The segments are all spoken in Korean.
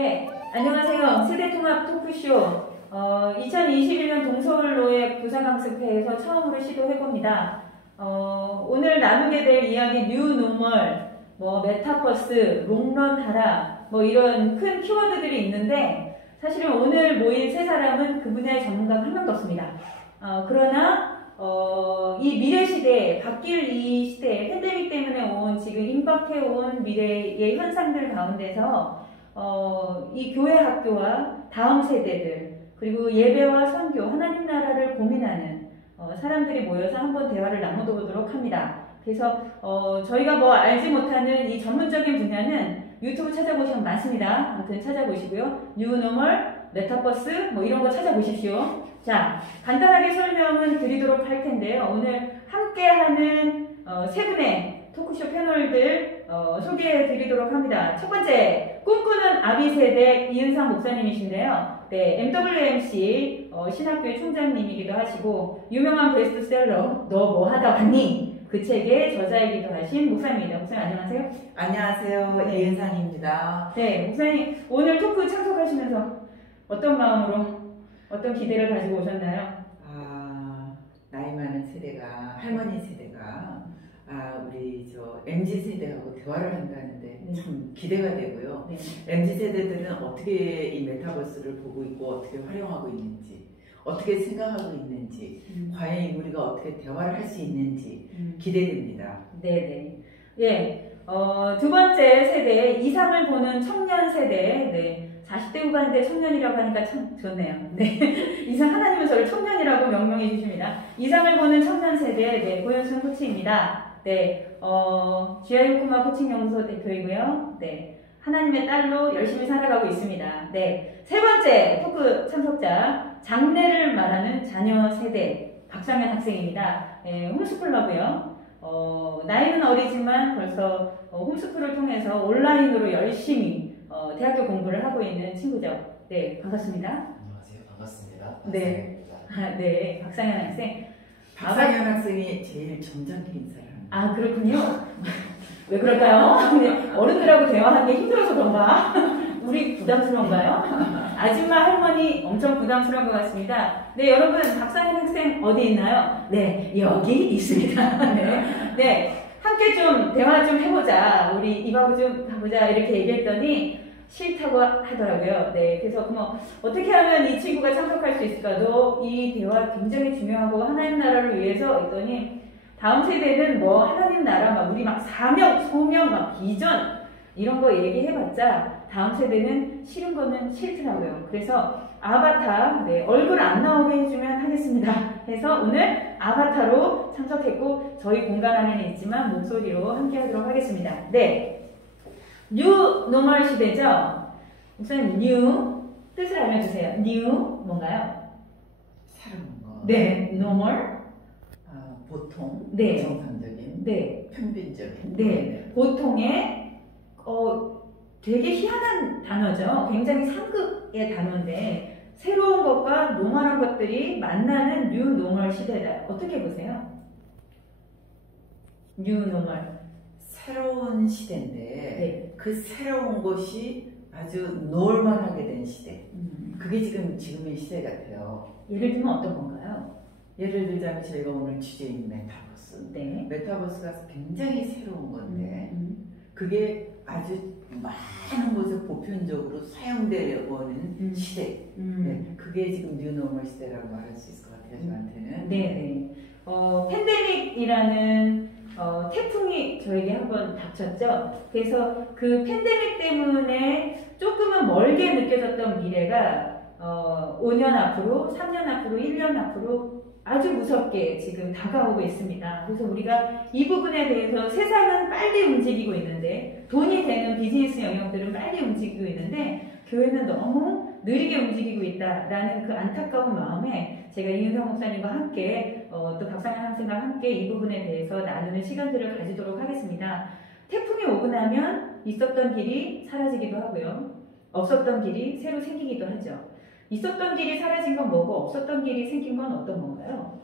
네, 안녕하세요. 세대통합 토크쇼 2021년 동서울로의 부사강습회에서 처음으로 시도해봅니다. 오늘 나누게 될 이야기 뉴노멀, 메타버스, 롱런 하라 이런 큰 키워드들이 있는데 사실은 오늘 모인 세 사람은 그 분야의 전문가가 한 명도 없습니다. 그러나 이 미래 시대에 바뀔 이 시대에 팬데믹 때문에 온 지금 임박해온 미래의 현상들 가운데서 이 교회 학교와 다음 세대들 그리고 예배와 선교 하나님 나라를 고민하는 사람들이 모여서 한번 대화를 나눠보도록 합니다. 그래서 저희가 알지 못하는 이 전문적인 분야는 유튜브 찾아보시면 많습니다. 아무튼 찾아보시고요. 뉴노멀, 메타버스 이런 거 찾아보십시오. 자, 간단하게 설명은 드리도록 할 텐데요. 오늘 함께하는 세 분의 토크쇼 패널들 소개해 드리도록 합니다. 첫 번째, 꿈꾸는 아비세대 이은상 목사님이신데요. 네, MWMC 신학교의 총장님이기도 하시고 유명한 베스트셀러 너 뭐 하다 왔니? 그 책의 저자이기도 하신 목사님입니다. 목사님 안녕하세요. 안녕하세요. 네. 이은상입니다. 네, 목사님 오늘 토크 참석하시면서 어떤 마음으로 어떤 기대를 가지고 오셨나요? 나이 많은 세대가 할머니 세대가 우리 MZ 세대하고 대화를 한다는데 네. 참 기대가 되고요. 네. MZ 세대들은 어떻게 이 메타버스를 보고 있고 어떻게 활용하고 있는지 어떻게 생각하고 있는지 과연 우리가 어떻게 대화를 할 수 있는지 기대됩니다. 네네. 예. 두 번째 세대 이상을 보는 청년 세대. 네. 40대 후반대 청년이라고 하니까 참 좋네요. 네. 이상 하나님은 저를 청년이라고 명명해 주십니다. 이상을 보는 청년 세대, 네, 고현순 코치입니다. 네, GI유쿠마 코칭연구소 대표이고요. 네, 하나님의 딸로 열심히 살아가고 있습니다. 네, 세 번째 토크 참석자, 장래를 말하는 자녀 세대, 박상현 학생입니다. 네, 홈스쿨러고요. 나이는 어리지만 벌써 홈스쿨을 통해서 온라인으로 열심히 대학교 공부를 하고 있는 친구죠. 네, 반갑습니다. 안녕하세요. 반갑습니다. 네. 네, 박상현 학생. 박상현 학생이 제일 점잖게 인사를 합니다. 그렇군요. 왜 그럴까요? 어른들하고 대화하기 힘들어서 그런가? 우리 부담스러운가요? 아줌마 할머니 엄청 부담스러운 것 같습니다. 네, 여러분 박상현 학생 어디 있나요? 네, 여기 있습니다. 네, 함께 좀 대화 좀 해보자. 우리 입하고 좀 가보자. 이렇게 얘기했더니 싫다고 하더라고요. 네, 그래서 어떻게 하면 이 친구가 참석할 수 있을까도 이 대화 굉장히 중요하고 하나님 나라를 위해서 했더니 다음 세대는 하나님 나라 우리 사명, 소명, 비전 이런 거 얘기해봤자 다음 세대는 싫은 거는 싫더라고요. 그래서 아바타, 네, 얼굴 안 나오게 해주면 하겠습니다. 해서 오늘 아바타로 참석했고 저희 공간 안에는 있지만 목소리로 함께 하도록 하겠습니다. 네. 뉴 노멀 시대죠? 목사님, 뉴 뜻을 알려주세요. 뉴 뭔가요? 새로운 거. 네, 노멀. 보통. 네. 정상적인. 네. 평균적인. 네. 보통의 되게 희한한 단어죠. 굉장히 상급의 단어인데 새로운 것과 노멀한 것들이 만나는 뉴 노멀 시대다. 어떻게 보세요? 뉴 노멀. 새로운 시대인데 네. 그 새로운 것이 아주 노멀하게 된 시대. 그게 지금의 시대 같아요. 예를 들면 어떤 건가요? 예를 들자면 저희가 오늘 주제인 메타버스. 네. 메타버스가 굉장히 새로운 건데 그게 아주 많은 곳에 보편적으로 사용되어오는 시대. 네, 그게 지금 뉴노멀 시대라고 말할 수 있을 것 같아요. 저한테는. 네. 팬데믹이라는 태풍이 저에게 한번 닥쳤죠. 그래서 그 팬데믹 때문에 조금은 멀게 느껴졌던 미래가 5년 앞으로, 3년 앞으로, 1년 앞으로 아주 무섭게 지금 다가오고 있습니다. 그래서 우리가 이 부분에 대해서 세상은 빨리 움직이고 있는데 돈이 되는 비즈니스 영역들은 빨리 움직이고 있는데 교회는 너무 느리게 움직이고 있다라는 그 안타까운 마음에 제가 이은성 목사님과 함께 또 박상현 학생과 함께 이 부분에 대해서 나누는 시간들을 가지도록 하겠습니다. 태풍이 오고 나면 있었던 길이 사라지기도 하고요. 없었던 길이 새로 생기기도 하죠. 있었던 길이 사라진 건 뭐고 없었던 길이 생긴 건 어떤 건가요?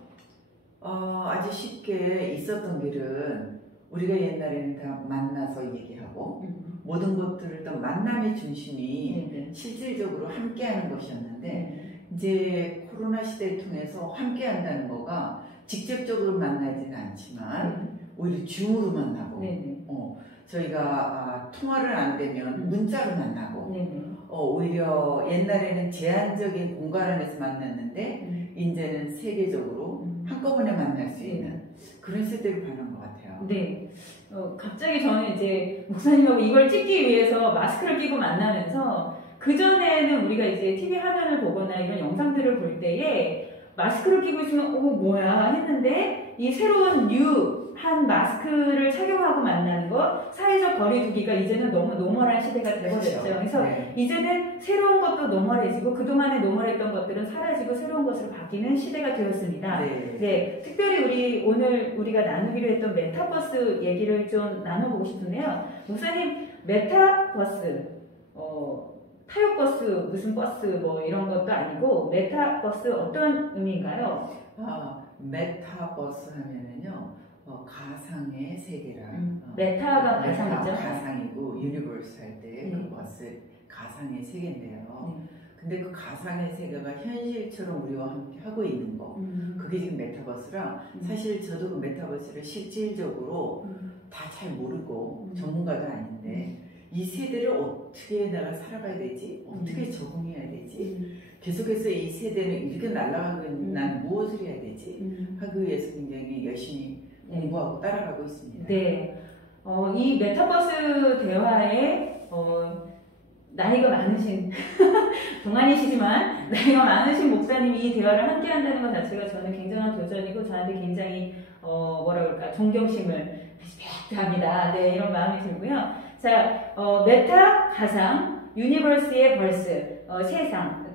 아주 쉽게 있었던 길은 우리가 옛날에는 다 만나서 얘기하고 모든 것들을 또 만남의 중심이 네네. 실질적으로 함께하는 것이었는데 네. 이제 코로나 시대를 통해서 함께한다는 거가 직접적으로 만나지는 않지만 오히려 줌으로 만나고 네네. 저희가 통화를 안 되면 문자로 만나고 네네. 오히려 옛날에는 제한적인 공간 안에서 만났는데 이제는 세계적으로 한꺼번에 만날 수 있는 그런 시대로 가는 것 같아요. 네. 갑자기 저는 이제 목사님하고 이걸 찍기 위해서 마스크를 끼고 만나면서 그전에는 우리가 이제 TV 화면을 보거나 이런 영상들을 볼 때에 마스크를 끼고 있으면 뭐야 했는데 이 새로운 뉴한 마스크를 착용하고 만나는 것 사회적 거리두기가 이제는 너무 노멀한 시대가 되어졌죠. 그래서 네. 이제는 새로운 것도 노멀해지고 그동안에 노멀했던 것들은 사라지고 새로운 것으로 바뀌는 시대가 되었습니다. 네. 네, 특별히 오늘 우리가 나누기로 했던 메타버스 얘기를 좀 나눠보고 싶은데요. 목사님, 메타버스, 타요버스, 무슨 버스 뭐 이런 것도 아니고 메타버스 어떤 의미인가요? 메타버스 하면은요, 가상의 세계라. 메타가 가상이죠? 가상이고, 유니버스 할 때 그 버스 가상의 세계인데요. 근데 그 가상의 세계가 현실처럼 우리와 함께 하고 있는 거, 그게 지금 메타버스라 사실 저도 그 메타버스를 실질적으로 다 잘 모르고 전문가도 아닌데 이 세대를 어떻게 내가 살아가야 되지? 어떻게 적응해야 되지? 계속해서 이 세대는 이렇게 날아가고 있는 난 무엇을 해야 되지? 하기 위해서 굉장히 열심히 공부하고 따라가고 있습니다. 네. 이 메타버스 대화에 나이가 많으신 동안이시지만 나이가 많으신 목사님이 이 대화를 함께 한다는 것 자체가 저는 굉장한 도전이고 저한테 굉장히 뭐라 그럴까 존경심을 리스펙트합니다. 네, 이런 마음이 들고요. 자, 메타 가상, 유니버스의 벌스, 세상,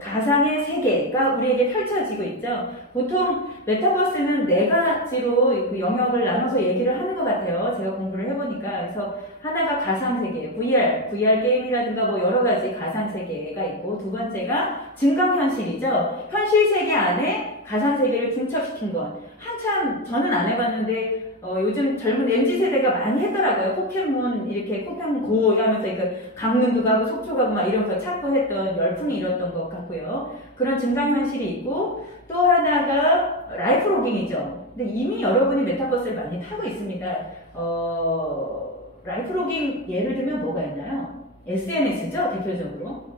가상의 세계가 우리에게 펼쳐지고 있죠. 보통 메타버스는 네 가지로 그 영역을 나눠서 얘기를 하는 것 같아요. 제가 공부를 해보니까. 그래서 하나가 가상세계, VR 게임이라든가 뭐 여러 가지 가상세계가 있고, 두 번째가 증강현실이죠. 현실세계 안에 가상세계를 중첩시킨 것. 한참 저는 안 해봤는데 요즘 젊은 MZ세대가 많이 했더라고요. 포켓몬 이렇게 포켓몬 고 하면서 그 강릉도 가고 속초 가고 막 이러면서 찾고 했던 열풍이 일었던 것 같고요. 그런 증강현실이 있고 또 하나가 라이프로깅이죠. 근데 이미 여러분이 메타버스를 많이 타고 있습니다. 라이프로깅 예를 들면 뭐가 있나요? SNS죠, 대표적으로.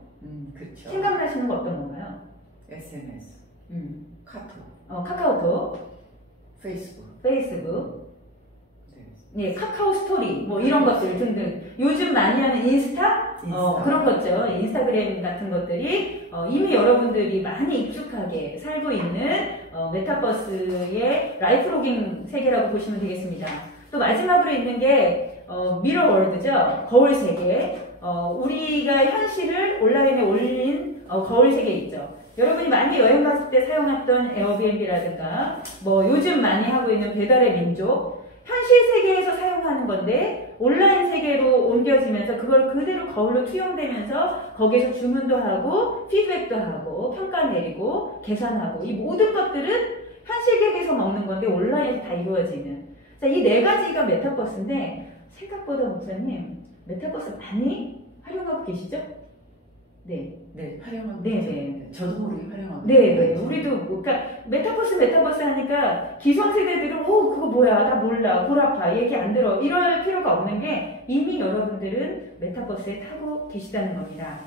그렇죠. 생각나시는 거 어떤 건가요? SNS, 카톡, 카카오톡, 페이스북, 네, 카카오 스토리, 뭐 이런 것들 등등. 요즘 많이 하는 인스타? 그런 거죠. 인스타그램 같은 것들이 이미 여러분들이 많이 익숙하게 살고 있는 메타버스의 라이프로깅 세계라고 보시면 되겠습니다. 또 마지막으로 있는 게 미러월드죠. 거울 세계. 우리가 현실을 온라인에 올린 거울 세계 있죠. 여러분이 많이 여행 갔을 때 사용했던 에어비앤비라든가 뭐 요즘 많이 하고 있는 배달의 민족 현실 세계에서 사용하는 건데 온라인 세계로 옮겨지면서 그걸 그대로 거울로 투영되면서 거기에서 주문도 하고 피드백도 하고 평가 내리고 계산하고 이 모든 것들은 현실계에서 먹는 건데 온라인에서 다 이루어지는 이 네 가지가 메타버스인데 생각보다 목사님 메타버스 많이 활용하고 계시죠? 네. 네, 활용하고 네. 저도 모르게 활용하고 네. 우리도 그러니까 메타버스 하니까 기성세대들은 그거 뭐야 나 몰라 골 아파 얘기 안 들어 이럴 필요가 없는 게 이미 여러분들은 메타버스에 타고 계시다는 겁니다.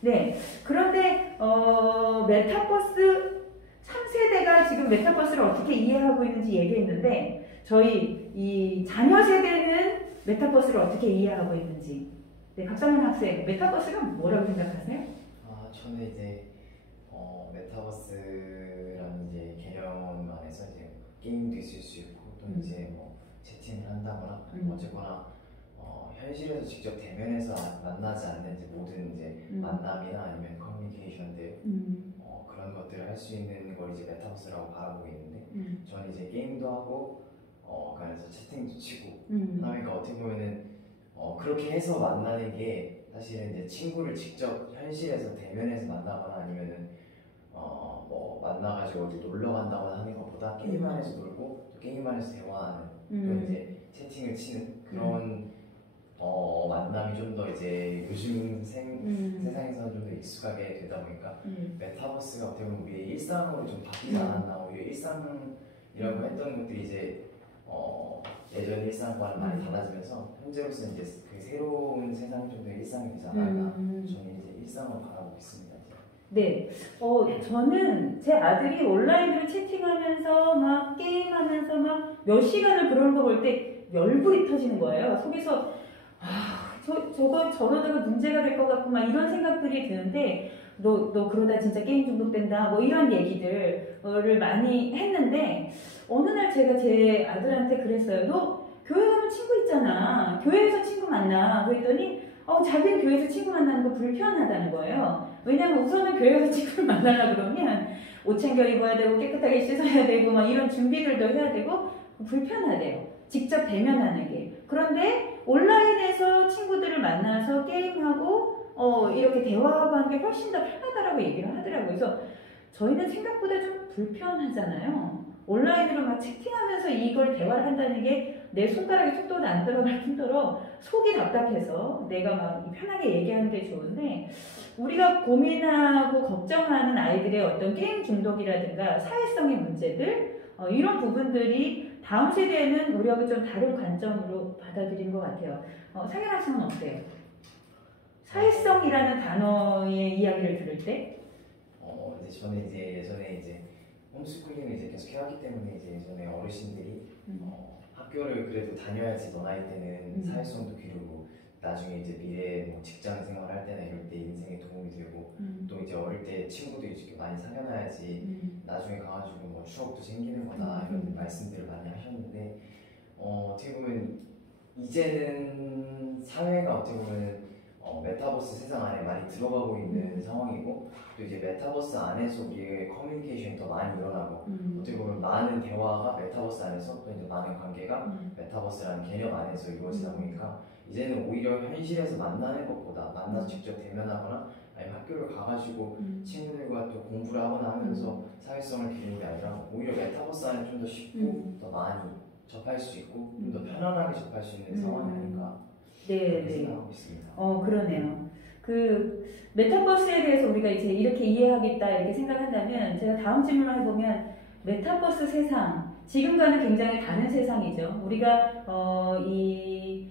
네. 그런데 메타버스 3세대가 지금 메타버스를 어떻게 이해하고 있는지 얘기했는데 저희 이 자녀 세대는 메타버스를 어떻게 이해하고 있는지 네, 박상현 학생, 메타버스가 뭐라고 생각하세요? 저는 이제 메타버스라는 이제 개념 안에서 이제 게임도 있을 수 있고 또 이제 뭐 채팅을 한다거나 어쨌거나 현실에서 직접 대면해서 만나지 않는 이제 모든 이제 만남이나 아니면 커뮤니케이션들 그런 것들을 할 수 있는 걸 이제 메타버스라고 바라보고 있는데 저는 이제 게임도 하고 그래서 채팅도 치고 그러니까 어떻게 보면은 그렇게 해서 만나는 게 사실은 이제 친구를 직접 현실에서 대면해서 만나거나 아니면은 뭐 만나가지고 어디 놀러 간다거나 하는 것보다 게임 안에서 놀고 또 게임 안에서 대화하는 또 이제 채팅을 치는 그런 만남이 좀 더 이제 요즘 세상에서는 좀 더 익숙하게 되다 보니까 메타버스가 어떻게 보면 우리의 일상으로 좀 바뀌지 않았나. 오히려 일상이라고 했던 것들이 이제 예전 일상과는 많이 달라지면서 현재로서는 이제 그 새로운 세상이 좀 더 일상이 되지 않았나. 저는 이제 일상으로 바라보고 있습니다. 네, 저는 제 아들이 온라인으로 채팅하면서 막 게임하면서 막 몇 시간을 그러는 거 볼 때 열불이 터지는 거예요. 속에서 저러다가 문제가 될 것 같고 막 이런 생각들이 드는데 너 그러다 진짜 게임 중독된다 뭐 이런 얘기들을 많이 했는데 어느 날 제가 제 아들한테 그랬어요. 너 교회 가면 친구 있잖아. 교회에서 친구 만나. 그랬더니 자기는 교회에서 친구 만나는 거 불편하다는 거예요. 왜냐면 우선은 교회에서 친구를 만나려고 그러면 옷 챙겨 입어야 되고 깨끗하게 씻어야 되고 막 이런 준비들도 해야 되고 불편하대요. 직접 대면하는 게. 그런데 온라인에서 친구들을 만나서 게임하고 이렇게 대화하고 하는 게 훨씬 더 편하다라고 얘기를 하더라고요. 그래서 저희는 생각보다 좀 불편하잖아요. 온라인으로 막 채팅하면서 이걸 대화를 한다는 게 내 손가락에 속도도 안 들어갈 뿐더러 속이 답답해서 내가 막 편하게 얘기하는 게 좋은데 우리가 고민하고 걱정하는 아이들의 어떤 게임 중독이라든가 사회성의 문제들 이런 부분들이 다음 세대에는 우리하고 좀 다른 관점으로 받아들인 것 같아요. 상현아 씨는 어때요? 사회성이라는 단어의 이야기를 들을 때? 이제 저는 이제 예전에 이제 홈스쿨링을 이제 계속 해왔기 때문에 이제 예전에 어르신들이 학교를 그래도 다녀야지 너 나이 때는 사회성도 기르고 나중에 이제 미래 뭐 직장 생활할 때나 이럴 때 인생에 도움이 되고 또 이제 어릴 때 친구도 이렇게 많이 사귀어놔야지 나중에 가가지고 뭐 추억도 생기는 거다 이런 말씀들을 많이 하셨는데 어떻게 보면 이제는 사회가 어떻게 보면 메타버스 세상 안에 많이 들어가고 있는 상황이고 또 이제 메타버스 안에서 우리의 커뮤니케이션이 더 많이 일어나고 어떻게 보면 많은 대화가 메타버스 안에서 또 이제 많은 관계가 메타버스라는 개념 안에서 이루어지다 보니까 이제는 오히려 현실에서 만나는 것보다 만나서 직접 대면하거나 아니면 학교를 가가지고 친구들과 또 공부를 하거나 하면서 사회성을 기르는 게 아니라 오히려 메타버스 안에 좀 더 쉽고 더 많이 접할 수 있고 좀 더 편안하게 접할 수 있는 상황이 아닌가 생각하고 있습니다. 그러네요. 그 메타버스에 대해서 우리가 이제 이렇게 이해하겠다 이렇게 생각한다면 제가 다음 질문을 해보면 메타버스 세상 지금과는 굉장히 다른 세상이죠. 우리가 이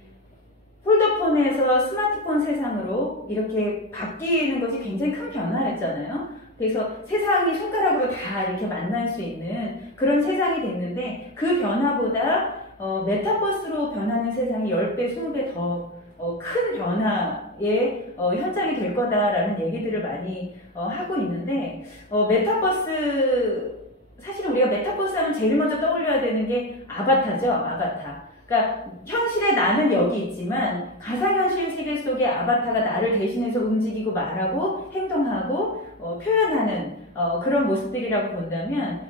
폴더폰에서 스마트폰 세상으로 이렇게 바뀌는 것이 굉장히 큰 변화였잖아요. 그래서 세상이 손가락으로 다 이렇게 만날 수 있는 그런 세상이 됐는데 그 변화보다 메타버스로 변하는 세상이 10배, 20배 더 큰 변화의 현장이 될 거다라는 얘기들을 많이 하고 있는데 메타버스 사실은 우리가 메타버스 하면 제일 먼저 떠올려야 되는 게 아바타죠. 아바타. 그러니까 현실의 나는 여기 있지만 가상현실 세계 속의 아바타가 나를 대신해서 움직이고 말하고 행동하고 표현하는 그런 모습들이라고 본다면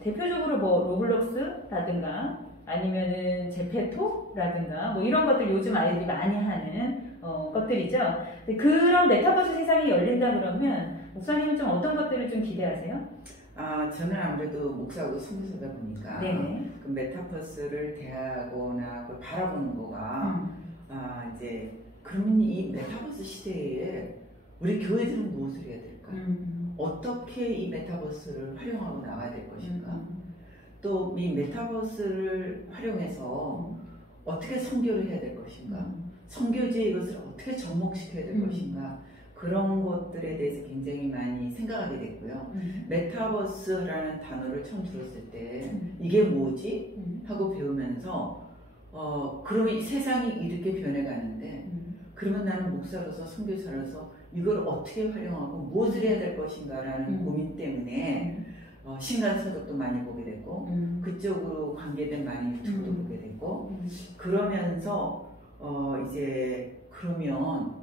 대표적으로 뭐 로블록스라든가 아니면은 제페토라든가 뭐 이런 것들 요즘 아이들이 많이 하는 것들이죠. 그런 메타버스 세상이 열린다 그러면 목사님은 좀 어떤 것들을 좀 기대하세요? 저는 아무래도 목사하고 선교사다 보니까 네네. 그 메타버스를 대하거나 그걸 바라보는 거가 이제 그러면 이 메타버스 시대에 우리 교회들은 무엇을 해야 될까? 어떻게 이 메타버스를 활용하고 나가야 될 것인가? 또 이 메타버스를 활용해서 어떻게 선교를 해야 될 것인가? 선교지에 이것을 어떻게 접목시켜야 될 것인가? 그런 것들에 대해서 굉장히 많이 생각하게 됐고요. 메타버스라는 단어를 처음 들었을 때 이게 뭐지? 하고 배우면서 그러면 이 세상이 이렇게 변해가는데 그러면 나는 목사로서 선교사로서 이걸 어떻게 활용하고 무엇을 해야 될 것인가라는 고민 때문에 신간 서적도 많이 보게 됐고 그쪽으로 관계된 많은 유튜브도 보게 됐고 그러면서 이제 그러면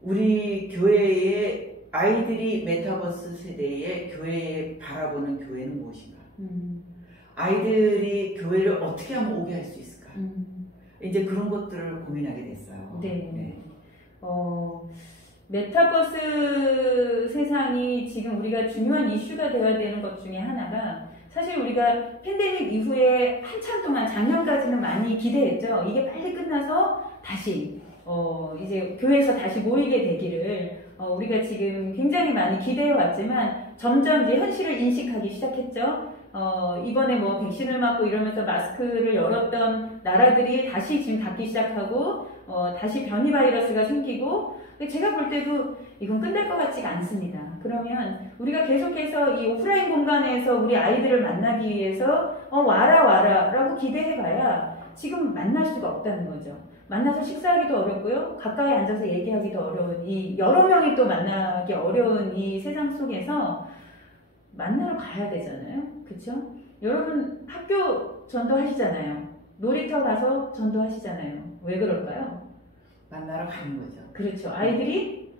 우리 교회의 아이들이 메타버스 세대의 교회에 바라보는 교회는 무엇인가? 아이들이 교회를 어떻게 하면 오게 할 수 있을까? 이제 그런 것들을 고민하게 됐어요. 네. 메타버스 세상이 지금 우리가 중요한 이슈가 되어야 되는 것 중에 하나가 사실 우리가 팬데믹 이후에 한참 동안 작년까지는 많이 기대했죠. 이게 빨리 끝나서 다시 이제 교회에서 다시 모이게 되기를 우리가 지금 굉장히 많이 기대해 왔지만 점점 이제 현실을 인식하기 시작했죠. 이번에 뭐 백신을 맞고 이러면서 마스크를 열었던 나라들이 다시 지금 닫기 시작하고 다시 변이 바이러스가 생기고 제가 볼 때도 이건 끝날 것 같지가 않습니다. 그러면 우리가 계속해서 이 오프라인 공간에서 우리 아이들을 만나기 위해서 와라 라고 기대해봐야 지금 만날 수가 없다는 거죠. 만나서 식사하기도 어렵고요. 가까이 앉아서 얘기하기도 어려운 이 여러 명이 또 만나기 어려운 이 세상 속에서 만나러 가야 되잖아요. 그쵸? 여러분 학교 전도하시잖아요. 놀이터 가서 전도하시잖아요. 왜 그럴까요? 만나러 가는 거죠. 그렇죠. 아이들이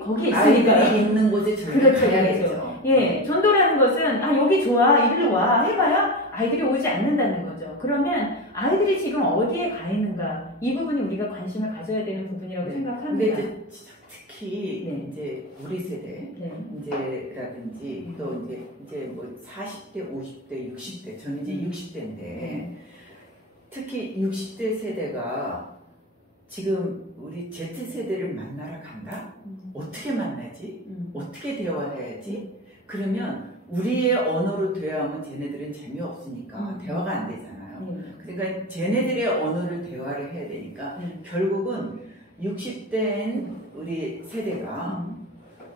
거기에 있으니까. 아이들이 있는 곳에 저희가 그렇죠, 가야겠죠. 예, 전도라는 것은 여기 좋아, 이리로 와 해봐야 아이들이 오지 않는다는 거죠. 그러면 아이들이 지금 어디에 가 있는가 이 부분이 우리가 관심을 가져야 되는 부분이라고 생각합니다. 근데 특히 이제 우리 세대 이제라든지 또 이제 뭐 40대, 50대, 60대 저는 이제 60대인데 특히 60대 세대가 지금 우리 Z세대를 만나러 간다? 어떻게 만나지? 어떻게 대화해야지? 그러면 우리의 언어로 대화하면 쟤네들은 재미없으니까 대화가 안 되잖아요. 그러니까 쟤네들의 언어를 대화를 해야 되니까 결국은 60대인 우리 세대가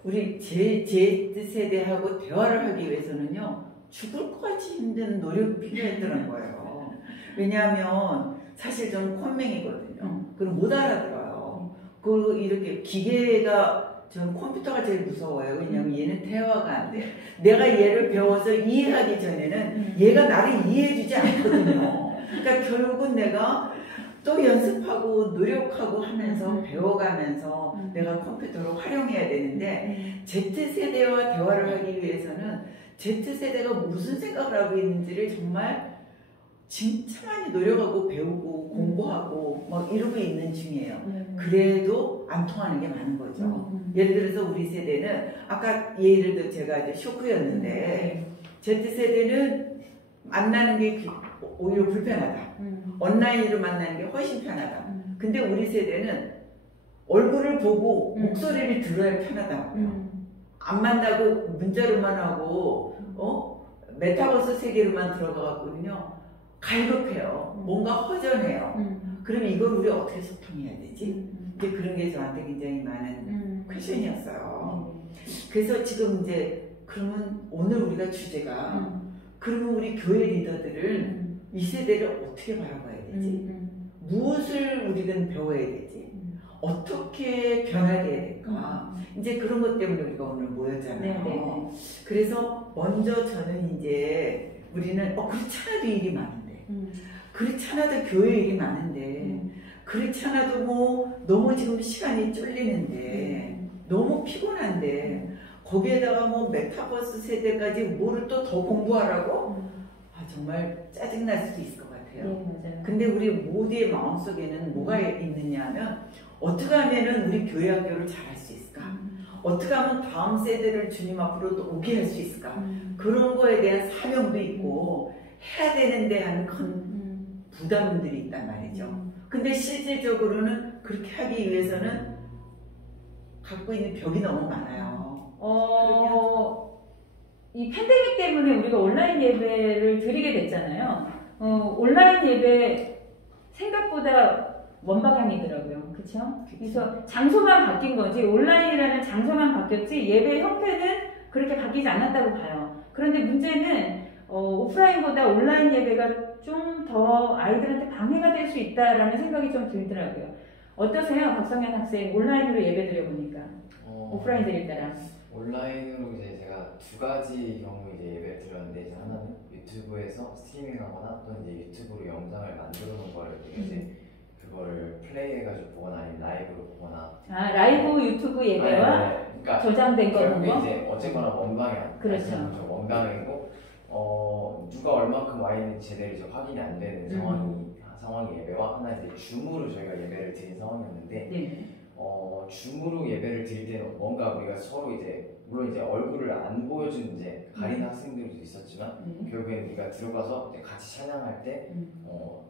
우리 Z세대하고 대화를 하기 위해서는요 죽을 것 같이 힘든 노력이 필요했던 거예요. 왜냐하면 사실 저는 콘맹이거든요. 그럼 못 알아들어요. 그리고 이렇게 기계가 저는 컴퓨터가 제일 무서워요. 왜냐하면 얘는 대화가 안 돼. 내가 얘를 배워서 이해하기 전에는 얘가 나를 이해해주지 않거든요. 그러니까 결국은 내가 또 연습하고 노력하고 하면서 배워가면서 내가 컴퓨터를 활용해야 되는데 Z세대와 대화를 하기 위해서는 Z세대가 무슨 생각을 하고 있는지를 정말 진짜 많이 노력하고 배우고 공부하고 막 이러고 있는 중이에요. 그래도 안 통하는 게 많은 거죠. 예를 들어서 우리 세대는 아까 예를 들어 제가 이제 쇼크였는데 Z세대는 만나는 게 오히려 불편하다. 온라인으로 만나는 게 훨씬 편하다. 근데 우리 세대는 얼굴을 보고 목소리를 들어야 편하다고요. 안 만나고 문자로만 하고 메타버스 세계로만 들어가거든요. 갈급해요. 뭔가 허전해요. 그럼 이걸 우리 어떻게 소통해야 되지? 이제 그런 게 저한테 굉장히 많은 퀘션이었어요. 그래서 지금 이제 그러면 오늘 우리가 주제가 그러면 우리 교회 리더들을 이 세대를 어떻게 바라봐야 되지? 무엇을 우리는 배워야 되지? 어떻게 변하게 해야 될까? 이제 그런 것 때문에 우리가 오늘 모였잖아요. 그래서 먼저 저는 이제 우리는 그렇지 않아도 일이 많은데 그렇지 않아도 교회 일이 많은데 그렇지 않아도 뭐 너무 지금 시간이 쫄리는데 너무 피곤한데 거기에다가 뭐 메타버스 세대까지 뭐를 또 더 공부하라고? 정말 짜증날 수도 있을 것 같아요. 근데 우리 모두의 마음속에는 뭐가 있느냐 하면 어떻게 하면 우리 교회 학교를 잘할 수 있을까? 어떻게 하면 다음 세대를 주님 앞으로 또 오게 할 수 있을까? 그런 거에 대한 사명도 있고 해야 되는데 하는 큰 부담들이 있단 말이죠. 근데 실질적으로는 그렇게 하기 위해서는 갖고 있는 벽이 너무 많아요. 이 팬데믹 때문에 우리가 온라인 예배를 드리게 됐잖아요. 온라인 예배 생각보다 원방향이더라고요. 그쵸? 그래서 장소만 바뀐 거지, 온라인이라는 장소만 바뀌었지, 예배 형태는 그렇게 바뀌지 않았다고 봐요. 그런데 문제는, 오프라인보다 온라인 예배가 좀 더 아이들한테 방해가 될 수 있다라는 생각이 좀 들더라고요. 어떠세요? 박성현 학생, 온라인으로 예배 드려보니까. 오프라인 드릴 때랑. 온라인으로 이제 제가 두 가지 경우 이제 예배를 드렸는데, 이제 하나는 유튜브에서 스트리밍하거나 또 이제 유튜브로 영상을 만들어 놓은 거를 이제 그거를 플레이해가지고 보거나 아니면 라이브로 보거나. 라이브 유튜브 예배와 그러니까 저장된 거 결국에 보고? 이제 어쨌거나 원방향. 그렇죠. 원방향이고 누가 얼마큼 와 있는지 제대로 이제 확인이 안 되는 상황이 예배와, 하나 이제 줌으로 저희가 예배를 드린 상황이었는데. 줌으로 예배를 드릴 때는 뭔가 우리가 서로 이제 물론 이제 얼굴을 안 보여주는 이제 가리는 학생들도 있었지만 결국에는 우리가 들어가서 이제 같이 찬양할 때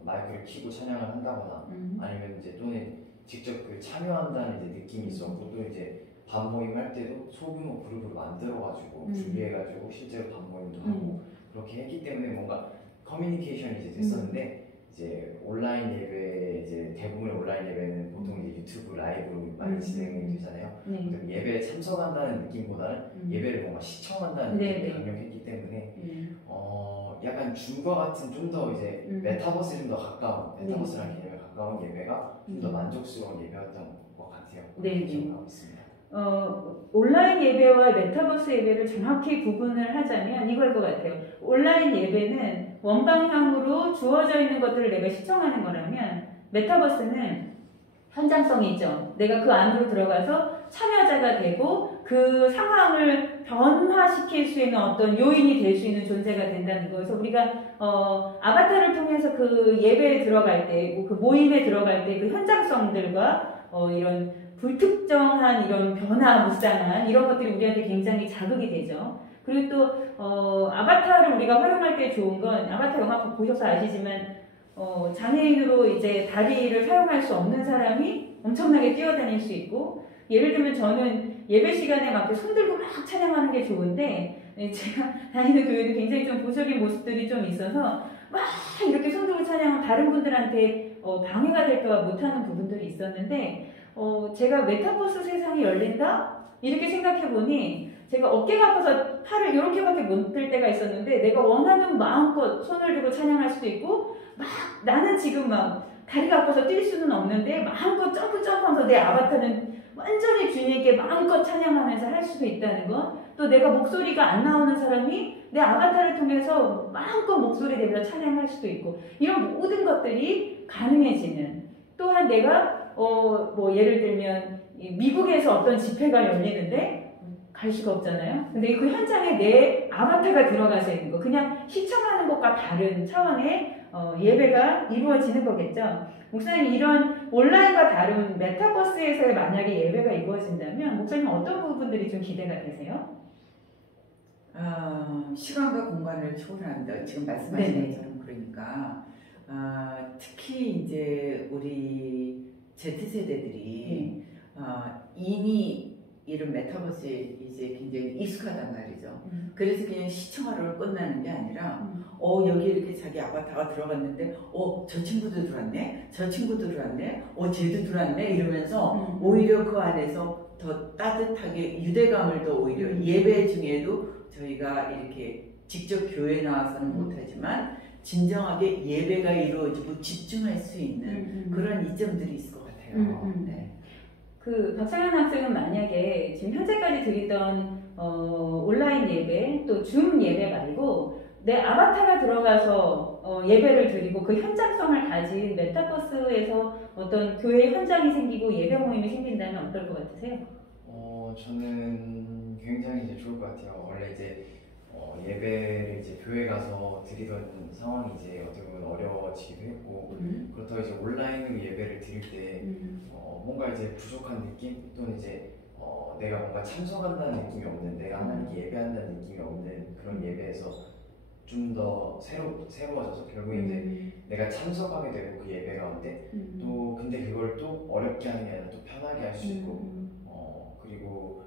마이크를 켜고 찬양을 한다거나 아니면 이제 또는 직접 그 참여한다는 이제 느낌이 있었고 또 이제 밥 모임 할 때도 소규모 그룹으로 만들어가지고 준비해가지고 실제로 밥 모임도 하고 그렇게 했기 때문에 뭔가 커뮤니케이션이 이제 됐었는데 이제 온라인 예배 이제 대부분의 온라인 예배는 보통 이제 유튜브 라이브로 많이 진행이 되잖아요. 예배에 참석한다는 느낌보다는 예배를 뭔가 시청한다는 느낌이 강력했기 때문에 약간 줌과 같은 좀 더 이제 메타버스에 좀 더 가까운 메타버스라는 개념에 가까운 예배가 좀 더 만족스러운 예배였던 것 같아요. 그렇게 기억하고 있습니다. 온라인 예배와 메타버스 예배를 정확히 구분을 하자면 이거일 것 같아요. 온라인 예배는 원방향으로 주어져 있는 것들을 내가 시청하는 거라면 메타버스는 현장성이 있죠. 내가 그 안으로 들어가서 참여자가 되고 그 상황을 변화시킬 수 있는 어떤 요인이 될 수 있는 존재가 된다는 거. 그래서 우리가 아바타를 통해서 그 예배에 들어갈 때, 그 모임에 들어갈 때 그 현장성들과 이런 불특정한 이런 변화무쌍한 이런 것들이 우리한테 굉장히 자극이 되죠. 그리고 또 아바타를 우리가 활용할 때 좋은 건 아바타 영화 보셔서 아시지만 장애인으로 이제 다리를 사용할 수 없는 사람이 엄청나게 뛰어다닐 수 있고 예를 들면 저는 예배 시간에 막 손 들고 막 찬양하는 게 좋은데 제가 다니는 교회도 굉장히 좀 보수적인 모습들이 좀 있어서 막 이렇게 손 들고 찬양하면 다른 분들한테 방해가 될까 못하는 부분들이 있었는데 제가 메타버스 세상이 열린다? 이렇게 생각해보니 제가 어깨가 아파서 팔을 이렇게밖에 못 들 때가 있었는데 내가 원하는 마음껏 손을 들고 찬양할 수도 있고 막 나는 지금 막 다리가 아파서 뛸 수는 없는데 마음껏 점프하면서 내 아바타는 완전히 주님께 마음껏 찬양하면서 할 수도 있다는 것. 또 내가 목소리가 안 나오는 사람이 내 아바타를 통해서 마음껏 목소리 내면서 찬양할 수도 있고 이런 모든 것들이 가능해지는 또한 내가 뭐 예를 들면 미국에서 어떤 집회가 열리는데 갈 수가 없잖아요. 근데 그 현장에 내 아바타가 들어가서 있는 거 그냥 시청하는 것과 다른 차원의 예배가 이루어지는 거겠죠. 목사님 이런 온라인과 다른 메타버스에서 만약에 예배가 이루어진다면 목사님 어떤 부분들이 좀 기대가 되세요? 시간과 공간을 초월한다. 지금 말씀하신 것처럼 그러니까 특히 이제 우리 Z세대들이 이미 이런 메타버스에 이제 굉장히 익숙하단 말이죠. 그래서 그냥 시청하러 끝나는 게 아니라 여기 이렇게 자기 아바타가 들어갔는데 저 친구도 들어왔네? 저 친구도 들어왔네? 쟤도 들어왔네? 이러면서 오히려 그 안에서 더 따뜻하게 유대감을 더 오히려 예배 중에도 저희가 이렇게 직접 교회에 나와서는 못하지만 진정하게 예배가 이루어지고 집중할 수 있는 그런 이점들이 있을 것 같아요. 네. 그 박상현 학생은 만약에 지금 현재까지 드리던 온라인 예배 또 줌 예배 말고 내 아바타가 들어가서 예배를 드리고 그 현장성을 가진 메타버스에서 어떤 교회 현장이 생기고 예배 모임이 생긴다면 어떨 것 같으세요? 저는 굉장히 이제 좋을 것 같아요. 원래 이제 예배를 이제 교회 가서 드리던 상황이 이제 어떻게 보면 어려워지기도 했고 그렇다고 이제 온라인으로 예배를 드릴 때 뭔가 이제 부족한 느낌 또는 이제 내가 뭔가 참석한다는 느낌이 없는 내가 하나님께 예배한다는 느낌이 없는 그런 예배에서 좀 더 새로워져서 결국 이제 내가 참석하게 되고 그 예배 가운데 또 근데 그걸 또 어렵게 하는 게 아니라 또 편하게 할 수 있고 그리고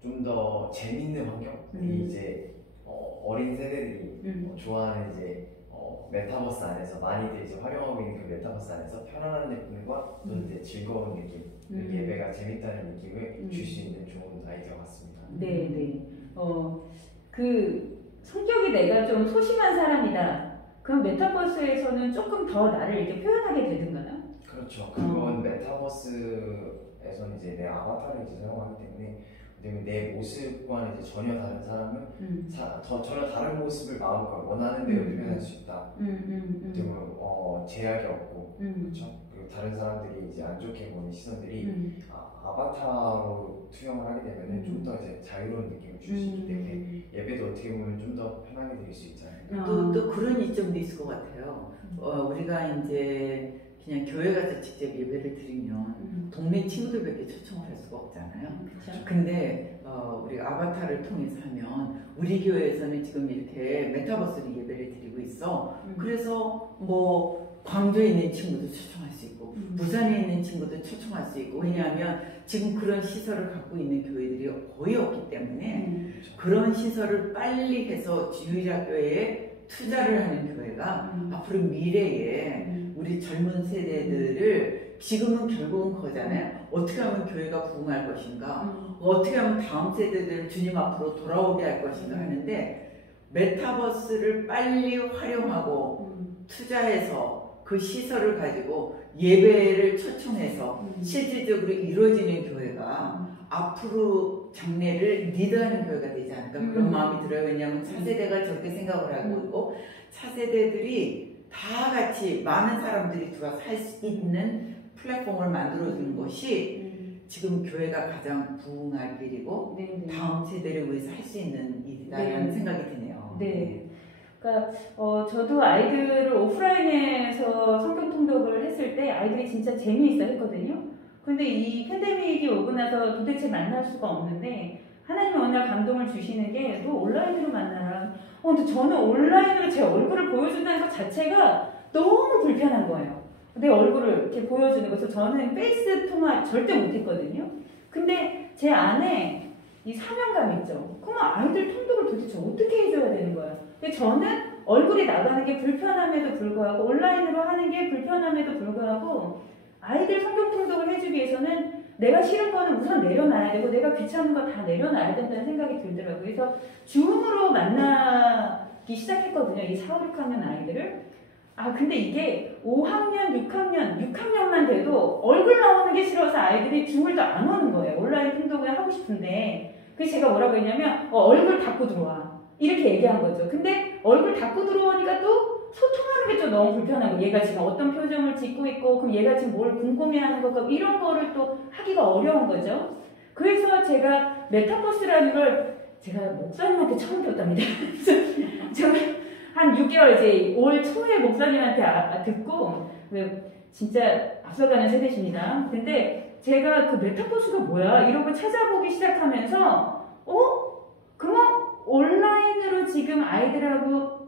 좀 더 재밌는 환경이 이제 어린 세대들이 좋아하는 이제 메타버스 안에서 많이들 이제 활용하고 있는 그 메타버스 안에서 편안한 느낌과 또 이제 즐거운 느낌, 예배가 재밌다는 느낌을 줄 수 있는 좋은 아이디어 같습니다. 네. 그 성격이 내가 좀 소심한 사람이다. 그럼 메타버스에서는 조금 더 나를 이렇게 표현하게 되는가요? 그렇죠. 그건 메타버스에서는 이제 내 아바타를 이제 사용하기 때문에 내 모습과는 이제 전혀 다른 사람은 전혀 다른 모습을 마음껏 원하는 대로 표현할 수 있다. 제약이 없고 그렇죠. 그리고 다른 사람들이 이제 안 좋게 보는 시선들이 아바타로 투영을 하게 되면 좀 더 이제 자유로운 느낌을 줄 수 있기 때문에 예배도 어떻게 보면 좀 더 편하게 드릴 수 있잖아요. 또 그런 이점도 있을 것 같아요. 우리가 이제 그냥 교회 가서 직접 예배를 드리면 동네 친구들밖에 초청을 할 수가 없잖아요. 그쵸. 근데 우리 아바타를 통해서 하면 우리 교회에서는 지금 이렇게 메타버스로 예배를 드리고 있어. 그래서 뭐 광주에 있는 친구도 초청할 수 있고 부산에 있는 친구도 초청할 수 있고, 왜냐하면 지금 그런 시설을 갖고 있는 교회들이 거의 없기 때문에 그런 시설을 빨리 해서 주일학교에 투자를 하는 교회가 앞으로 미래에 우리 젊은 세대들을, 지금은 결국은 거잖아요. 어떻게 하면 교회가 부흥할 것인가, 어떻게 하면 다음 세대들을 주님 앞으로 돌아오게 할 것인가 하는데, 메타버스를 빨리 활용하고 투자해서 그 시설을 가지고 예배를 초청해서 실질적으로 이루어지는 교회가 앞으로 장래를 리드하는 교회가 되지 않을까, 그런 마음이 들어요. 왜냐하면 차세대가 저렇게 생각을 하고 있고, 차세대들이 다 같이 많은 사람들이 들어와서 할 수 있는 플랫폼을 만들어주는 것이 지금 교회가 가장 부흥할 길이고 다음 세대를 위해서 할 수 있는 일이다라는 생각이 드네요. 네. 그러니까 저도 아이들을 오프라인에서 성경 통독을 했을 때 아이들이 진짜 재미있어 했거든요. 근데 이 팬데믹이 오고 나서 도대체 만날 수가 없는데 하나님 어느 날 감동을 주시는 게 너 온라인으로 만나라. 근데 저는 온라인으로 제 얼굴을 보여준다는 것 자체가 너무 불편한 거예요. 내 얼굴을 이렇게 보여주는 것을 저는 페이스 통화 절대 못했거든요. 근데 제 안에 이 사명감 있죠. 그럼 아이들 통독을 도대체 어떻게 해줘야 되는 거예요. 근데 저는 얼굴이 나가는 게 불편함에도 불구하고 온라인으로 하는 게 불편함에도 불구하고 아이들 성경 통독을 해주기 위해서는 내가 싫은 거는 우선 내려놔야 되고 내가 귀찮은 거 다 내려놔야 된다는 생각이 들더라고요. 그래서 줌으로 만나기 시작했거든요. 이 4, 5, 6학년 아이들을. 근데 이게 5학년, 6학년만 돼도 얼굴 나오는 게 싫어서 아이들이 줌을 안 오는 거예요. 온라인 통독을 하고 싶은데. 그래서 제가 뭐라고 했냐면 얼굴 닫고 들어와. 이렇게 얘기한 거죠. 근데 얼굴 닫고 들어오니까 또 소통하는 게 좀 너무 불편하고, 얘가 지금 어떤 표정을 짓고 있고, 그럼 얘가 지금 뭘 궁금해하는 걸까, 이런 거를 또 하기가 어려운 거죠. 그래서 제가 메타버스라는 걸 제가 목사님한테 처음 배웠답니다. 저는 한 6개월 이제 올 초에 목사님한테 듣고, 진짜 앞서가는 세대십니다. 근데 제가 그 메타버스가 뭐야? 이런 걸 찾아보기 시작하면서, 그럼 온라인으로 지금 아이들하고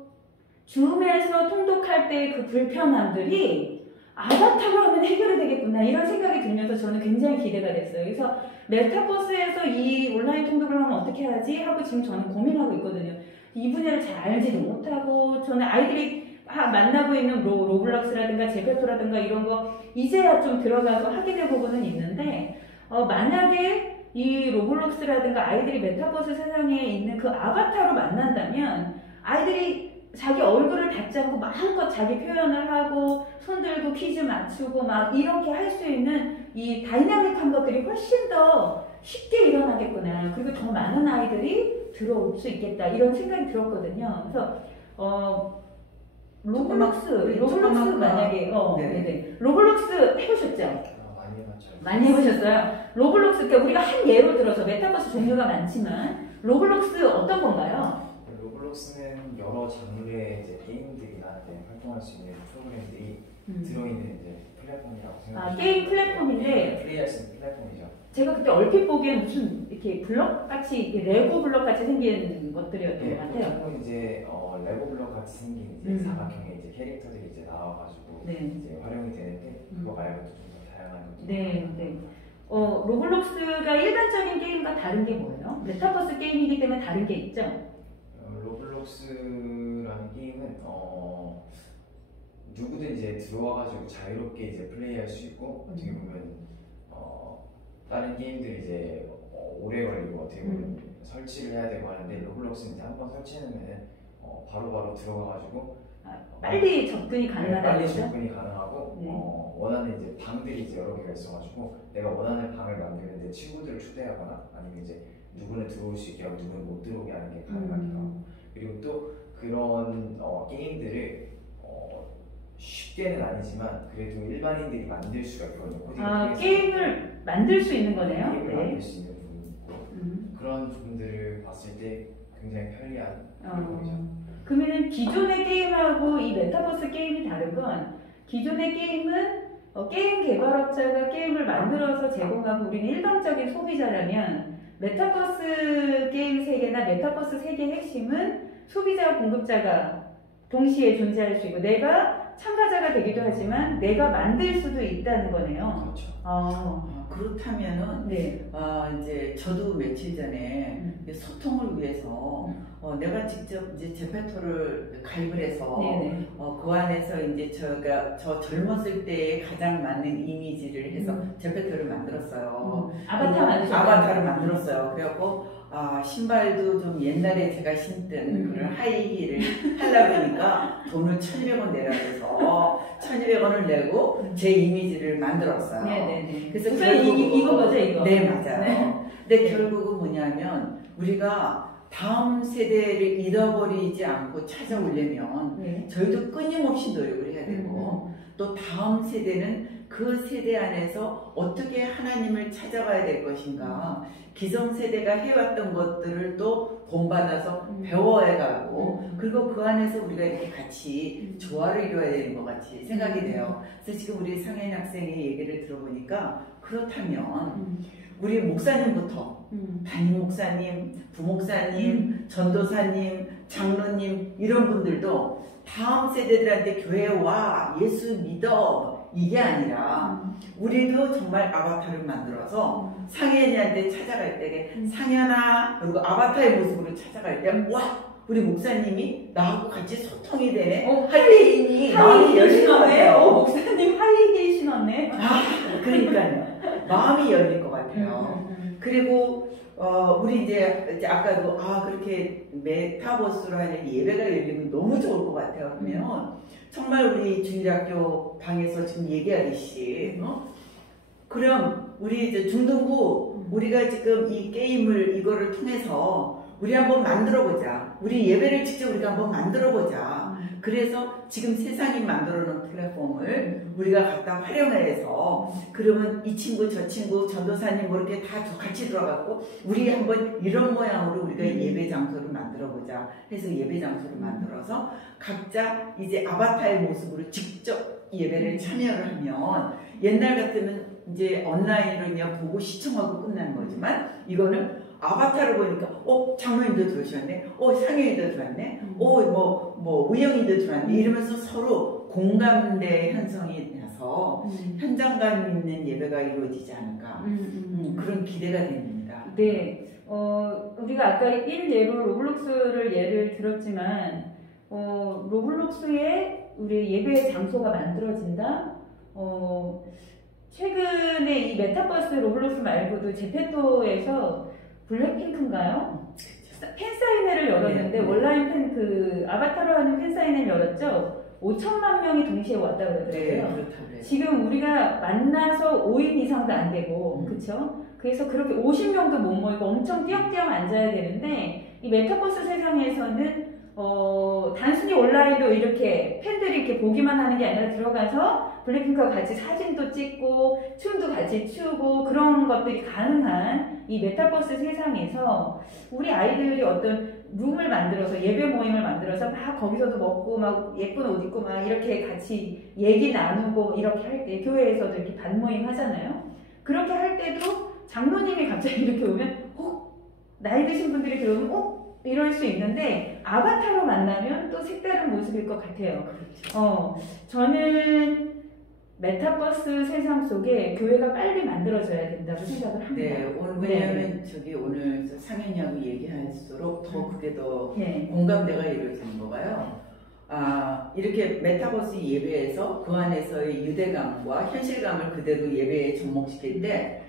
줌에서 통독할 때 그 불편함들이 아바타로 하면 해결이 되겠구나, 이런 생각이 들면서 저는 굉장히 기대가 됐어요. 그래서 메타버스에서 이 온라인 통독을 하면 어떻게 하지? 하고 지금 저는 고민하고 있거든요. 이 분야를 잘 알지도 못하고, 저는 아이들이 만나고 있는 로블록스라든가 제페토라든가 이런 거 이제야 좀 들어가서 확인해 보고는 있는데, 만약에 이 로블록스라든가 아이들이 메타버스 세상에 있는 그 아바타로 만난다면 아이들이 자기 얼굴을 닫지 않고 마음껏 자기 표현을 하고 손 들고 퀴즈 맞추고 막 이렇게 할 수 있는 이 다이나믹한 것들이 훨씬 더 쉽게 일어나겠구나. 그리고 더 많은 아이들이 들어올 수 있겠다, 이런 생각이 들었거든요. 그래서 로블록스 만약에 네네. 로블록스 해보셨죠? 많이 해봤죠. 많이 해보셨어요? 로블록스, 그러니까 우리가 한 예로 들어서 메타버스 종류가 많지만 로블록스 어떤 건가요? 로블록스는 여러 장르의 이제 게임들이나 활동할 수 있는 프로그램들이 들어있는 이제 플랫폼이라고 생각합니다. 게임 플랫폼인데 플레이할 수 있는 플랫폼이죠. 제가 그때 얼핏 보기엔 무슨 이렇게 블럭 같이, 레고 블럭 같이 생긴 것들이었던 것 같아요. 보통 이제 레고 블럭 같이 생긴 이제 사각형의 이제 캐릭터들이 이제 나와가지고 이제 활용이 되는데, 그거 말고도 좀 더 다양한 것도. 네. 로블록스가 일반적인 게임과 다른 게 뭐예요? 메타버스 게임이기 때문에 다른 게 있죠? 로블록스라는 게임은 누구든 이제 들어와가지고 자유롭게 이제 플레이할 수 있고, 어떻게 보면 다른 게임들이 이제 오래 걸리고 어떻게 보면 설치를 해야 되고 하는데, 로블록스는 이제 한번 설치해놓으면 바로바로 들어가가지고 빨리 접근이 가능하다는 빨리 거죠? 접근이 가능하고, 원하는 이제 방들이 이제 여러 개가 있어가지고 내가 원하는 방을 만드는데 친구들을 초대하거나 아니면 이제 누구는 들어올 수 있게 하고 누구는 못 들어오게 하는 게 가능하기도 하고, 그리고 또 그런 게임들을 쉽게는 아니지만 그래도 일반인들이 만들 수가 있거든요. 게임을 만들 수 있는 거네요. 게임을 만들 수 있는 부분이 있고, 그런 부분들을 봤을 때 굉장히 편리한 플랫폼이죠. 그러면 기존의 게임하고 이 메타버스 게임이 다른 건, 기존의 게임은 게임 개발업자가 게임을 만들어서 제공하고 우리는 일방적인 소비자라면, 메타버스 게임 세계나 메타버스 세계의 핵심은 소비자와 공급자가 동시에 존재할 수 있고, 내가 참가자가 되기도 하지만 내가 만들 수도 있다는 거네요. 그렇죠. 그렇다면은 네. 이제 저도 며칠 전에 소통을 위해서 내가 직접 이제 제페토를 가입을 해서 그 안에서 이제 저 젊었을 때에 가장 맞는 이미지를 해서 제페토를 만들었어요. 아바타를 만들었어요. 그래갖고 신발도 좀 옛날에 제가 신던 그런 하이힐을 하려고 하니까 돈을 1,200원 내라고 해서 1,200원을 내고 제 이미지를 만들었어요. 그래서 이거 맞죠, 이거? 네, 맞아요. 근데 결국은 뭐냐면 우리가 다음 세대를 잃어버리지 않고 찾아오려면 저희도 끊임없이 노력을 해야 되고 또 다음 세대는 그 세대 안에서 어떻게 하나님을 찾아가야 될 것인가, 기성세대가 해왔던 것들을 또 본받아서 배워가고 그리고 그 안에서 우리가 이렇게 같이 조화를 이루어야 되는 것 같이 생각이 돼요. 그래서 지금 우리 상현 학생의 얘기를 들어보니까 그렇다면 우리 목사님부터 담임 목사님, 부목사님, 전도사님, 장로님 이런 분들도 다음 세대들한테 교회 와, 예수 믿어 이게 아니라 우리도 정말 아바타를 만들어서 상현이한테 찾아갈 때 상현아 그리고 아바타의 모습으로 찾아갈 때 와, 우리 목사님이 나하고 같이 소통이 되네 할 때 이미 마음이 열릴 것 같아요. 목사님 하이힐 신었네. 그러니까요. 마음이 열릴 것 같아요. 그리고 우리 이제 아까도 그렇게 메타버스로 하는 예배가 열리면 너무 좋을 것 같아요. 그러면 정말 우리 주일학교 방에서 지금 얘기하듯이 그럼 우리 이제 중등부 우리가 지금 이 게임을 이거를 통해서 우리 한번 만들어보자. 우리 예배를 직접 우리가 한번 만들어보자. 그래서 지금 세상이 만들어놓은 플랫폼을 우리가 갖다 활용해서 그러면 이 친구 저 친구 전도사님 뭐 이렇게 다 같이 들어가고 우리 한번 이런 모양으로 우리가 예배 장소를 만들어보자 해서 예배 장소를 만들어서 각자 이제 아바타의 모습으로 직접 예배를 참여를 하면 옛날 같으면 이제 온라인으로 그냥 보고 시청하고 끝나는 거지만 이거는 아바타를 보니까 장로님도 들어오셨네, 상현이도 들어왔네, 우영이도 들어왔네 이러면서 서로 공감대 형성이 나서 현장감 있는 예배가 이루어지지 않을까 그런 기대가 됩니다. 네, 우리가 아까 1예로 로블록스를 예를 들었지만 로블록스에 우리 예배 장소가 만들어진다. 최근에 이 메타버스 로블록스 말고도 제페토에서 블랙핑크인가요? 팬사인회를 열었는데 온라인 아바타로 하는 팬사인회를 열었죠. 5천만 명이 동시에 왔다 그러더라고요. 지금 우리가 만나서 5인 이상도 안 되고, 그쵸? 그래서 그렇게 50명도 못 모이고 엄청 띄엄띄엄 앉아야 되는데 이 메타버스 세상에서는 단순히 온라인으로 이렇게 팬들이 이렇게 보기만 하는 게 아니라 들어가서 블랙핑크와 같이 사진도 찍고 춤도 같이 추고 그런 것들이 가능한 이 메타버스 세상에서 우리 아이들이 어떤 룸을 만들어서 예배 모임을 만들어서 막 거기서도 먹고 막 예쁜 옷 입고 막 이렇게 같이 얘기 나누고 이렇게 할 때 교회에서도 이렇게 반모임 하잖아요. 그렇게 할 때도 장로님이 갑자기 이렇게 오면 나이 드신 분들이 들어오면 이럴 수 있는데 아바타로 만나면 또 색다른 모습일 것 같아요. 저는 메타버스 세상 속에 교회가 빨리 만들어져야 된다고 생각을 합니다. 네, 왜냐하면 오늘 상현이하고 얘기할수록 더 그게 더 공감대가 이루어지는 거가요. 이렇게 메타버스 예배에서 그 안에서의 유대감과 현실감을 그대로 예배에 접목시킬 때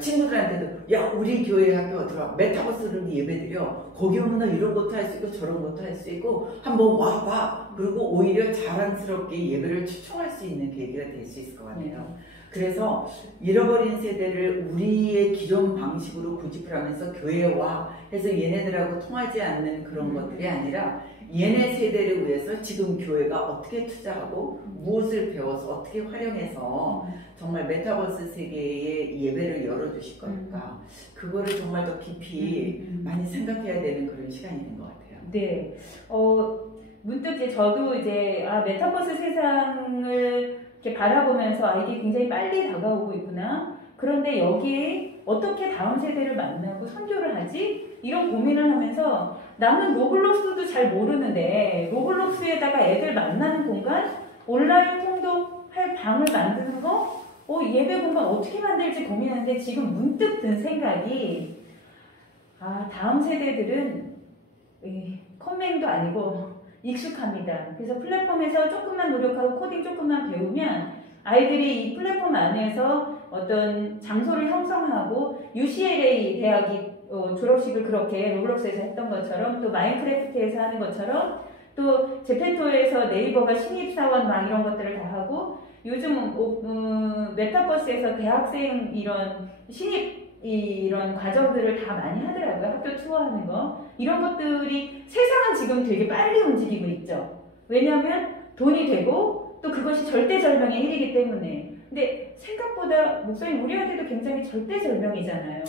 친구들한테도 야 우리 교회 학교 들어와 메타버스를 예배드려 거기 오면 이런 것도 할 수 있고 저런 것도 할 수 있고 한번 와봐 그리고 오히려 자랑스럽게 예배를 추천할 수 있는 계기가 될 수 있을 것 같아요. 그래서 잃어버린 세대를 우리의 기존 방식으로 구집을 하면서 교회에 와 해서 얘네들하고 통하지 않는 그런 것들이 아니라 얘네 세대를 위해서 지금 교회가 어떻게 투자하고 무엇을 배워서 어떻게 활용해서 정말 메타버스 세계의 예배를 열어주실 거니까 그거를 정말 더 깊이 많이 생각해야 되는 그런 시간이 된 것 같아요. 네, 문득 저도 메타버스 세상을 이렇게 바라보면서 이게 굉장히 빨리 다가오고 있구나. 그런데 여기에 어떻게 다음 세대를 만나고 선교를 하지? 이런 고민을 하면서 나는 로블록스도 잘 모르는데 로블록스에다가 애들 만나는 공간? 온라인 통독할 방을 만드는 거, 예배 공간 어떻게 만들지 고민하는데 지금 문득 든 생각이, 다음 세대들은 컴맹도 아니고 익숙합니다. 그래서 플랫폼에서 조금만 노력하고 코딩 조금만 배우면 아이들이 이 플랫폼 안에서 어떤 장소를 형성하고 UCLA 대학이 졸업식을 그렇게 로블록스에서 했던 것처럼 또 마인크래프트에서 하는 것처럼 또 제페토에서 네이버가 신입사원 막 이런 것들을 다 하고 요즘 메타버스에서 대학생 이런 신입 이런 과정들을 다 많이 하더라고요. 학교 투어하는 거. 이런 것들이 세상은 지금 되게 빨리 움직이고 있죠. 왜냐하면 돈이 되고 또 그것이 절대절명의 일이기 때문에. 근데 생각보다 목사님 우리한테도 굉장히 절대절명이잖아요.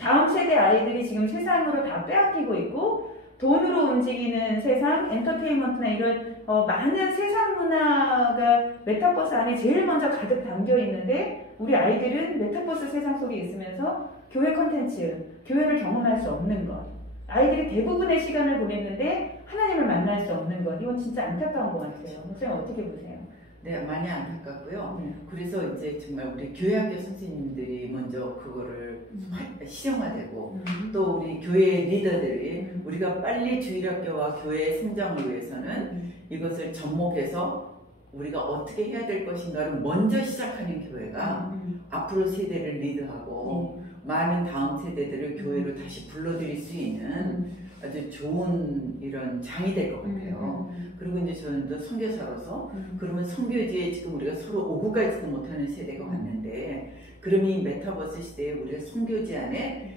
다음 세대 아이들이 지금 세상으로 다 빼앗기고 있고 돈으로 움직이는 세상, 엔터테인먼트나 이런 많은 세상 문화가 메타버스 안에 제일 먼저 가득 담겨 있는데 우리 아이들은 메타버스 세상 속에 있으면서 교회 컨텐츠, 교회를 경험할 수 없는 것, 아이들이 대부분의 시간을 보냈는데 하나님을 만날 수 없는 것, 이건 진짜 안타까운 것 같아요. 목사님 어떻게 보세요? 네, 많이 안타깝고요. 그래서 이제 정말 우리 교회학교 선생님들이 먼저 그거를 실용화되고 또 우리 교회 리더들이 우리가 빨리 주일학교와 교회의 성장을 위해서는 이것을 접목해서 우리가 어떻게 해야 될 것인가를 먼저 시작하는 교회가 앞으로 세대를 리드하고 많은 다음 세대들을 교회로 다시 불러들일 수 있는 아주 좋은 이런 장이 될 것 같아요. 그리고 이제 저는 또 선교사로서 그러면 선교지에 지금 우리가 서로 오고 가지도 못하는 세대가 왔는데 그러면 이 메타버스 시대에 우리가 선교지 안에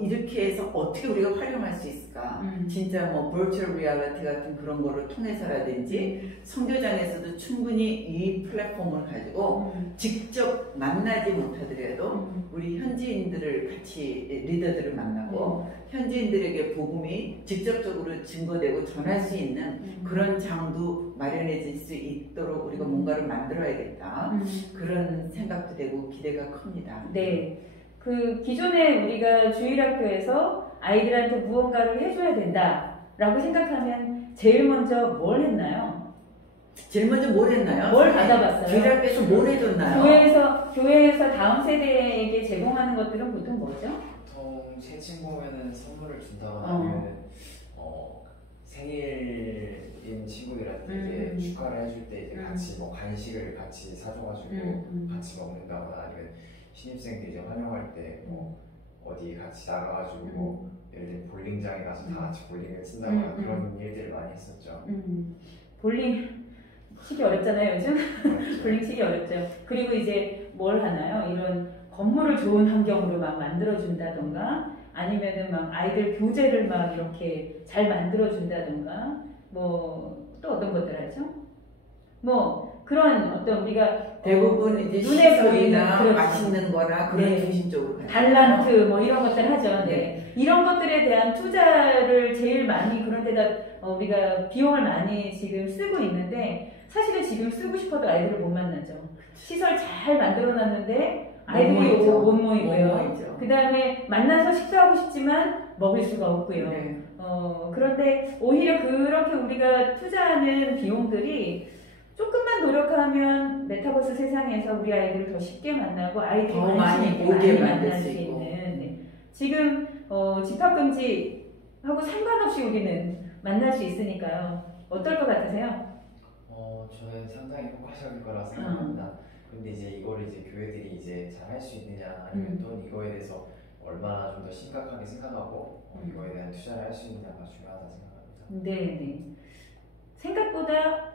이렇게 해서 어떻게 우리가 활용할 수 있을까? 진짜 뭐 버추얼 리얼리티 같은 그런 거를 통해서라든지 선교장에서도 충분히 이 플랫폼을 가지고 직접 만나지 못하더라도 우리 현지인들을 같이 리더들을 만나고 현지인들에게 복음이 직접적으로 증거되고 전할 수 있는 그런 장도 마련해질 수 있도록 우리가 뭔가를 만들어야겠다. 그런 생각도 되고 기대가 큽니다. 네. 그 기존에 우리가 주일학교에서 아이들한테 무언가를 해줘야 된다라고 생각하면 제일 먼저 뭘 했나요? 제일 먼저 뭘 했나요? 뭘 받아봤어요? 주일학교에서 뭘 해줬나요? 교회에서 다음 세대에게 제공하는 것들은 보통 뭐죠? 보통 채팅 보면은 선물을 준다거나 아니면 생일인 친구들한테 이제 축하를 해줄 때 이제 같이 뭐 간식을 같이 사줘가지고 같이 먹는다거나 아니면 신입생들 이제 환영할 때 뭐 어디 같이 나가가지고 뭐 예를 들면 볼링장에 가서 다 같이 볼링을 쓴다거나 그런 일들을 많이 했었죠. 볼링 치기 어렵잖아요 요즘. 볼링 치기 어렵죠. 그리고 이제 뭘 하나요? 이런 건물을 좋은 환경으로 막 만들어준다던가 아니면은 막 아이들 교재를 막 이렇게 잘 만들어준다던가 뭐 또 어떤 것들 하죠? 뭐 그런 어떤 우리가 대부분 이제 눈에 보이는 맛있는 거나 그런 중심적으로 달란트 뭐 이런 것들 하죠. 네. 이런 것들에 대한 투자를 제일 많이 그런 데다 우리가 비용을 많이 지금 쓰고 있는데 사실은 지금 쓰고 싶어도 아이들을 못 만나죠. 시설 잘 만들어놨는데 아이들이 못 모이고요. 그 다음에 만나서 식사하고 싶지만 먹을 수가 없고요. 네. 그런데 오히려 그렇게 우리가 투자하는 비용들이 조금만 노력하면 메타버스 세상에서 우리 아이들을 더 쉽게 만나고 아이들이 더 많이 보게 만들 수 있는 네. 지금 집합금지하고 상관없이 우리는 만날 수 있으니까요. 어떨 것 같으세요? 저는 상당히 효과적일 거라 생각합니다. 근데 이제 이거를 이제 교회들이 이제 잘 할 수 있느냐 아니면 또 이거에 대해서 얼마나 좀 더 심각하게 생각하고 이거에 대한 투자를 할 수 있느냐가 중요하다 생각합니다. 네. 생각보다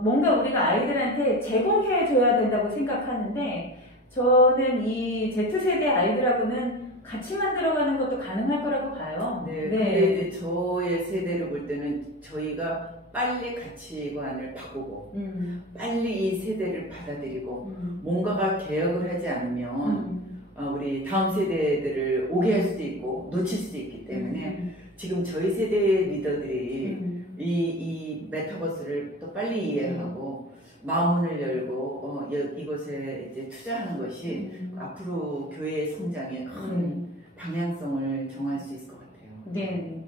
뭔가 우리가 아이들한테 제공해줘야 된다고 생각하는데 저는 이 Z세대 아이들하고는 같이 만들어가는 것도 가능할 거라고 봐요. 네. 근데 이제 저의 세대를 볼 때는 저희가 빨리 가치관을 바꾸고 빨리 이 세대를 받아들이고 뭔가가 개혁을 하지 않으면 우리 다음 세대들을 오게 할 수도 있고 놓칠 수도 있기 때문에 지금 저희 세대의 리더들이 이 메타버스를 또 빨리 이해하고 마음문을 열고 이곳에 이제 투자하는 것이 앞으로 교회의 성장에 큰 방향성을 정할 수 있을 것 같아요. 네.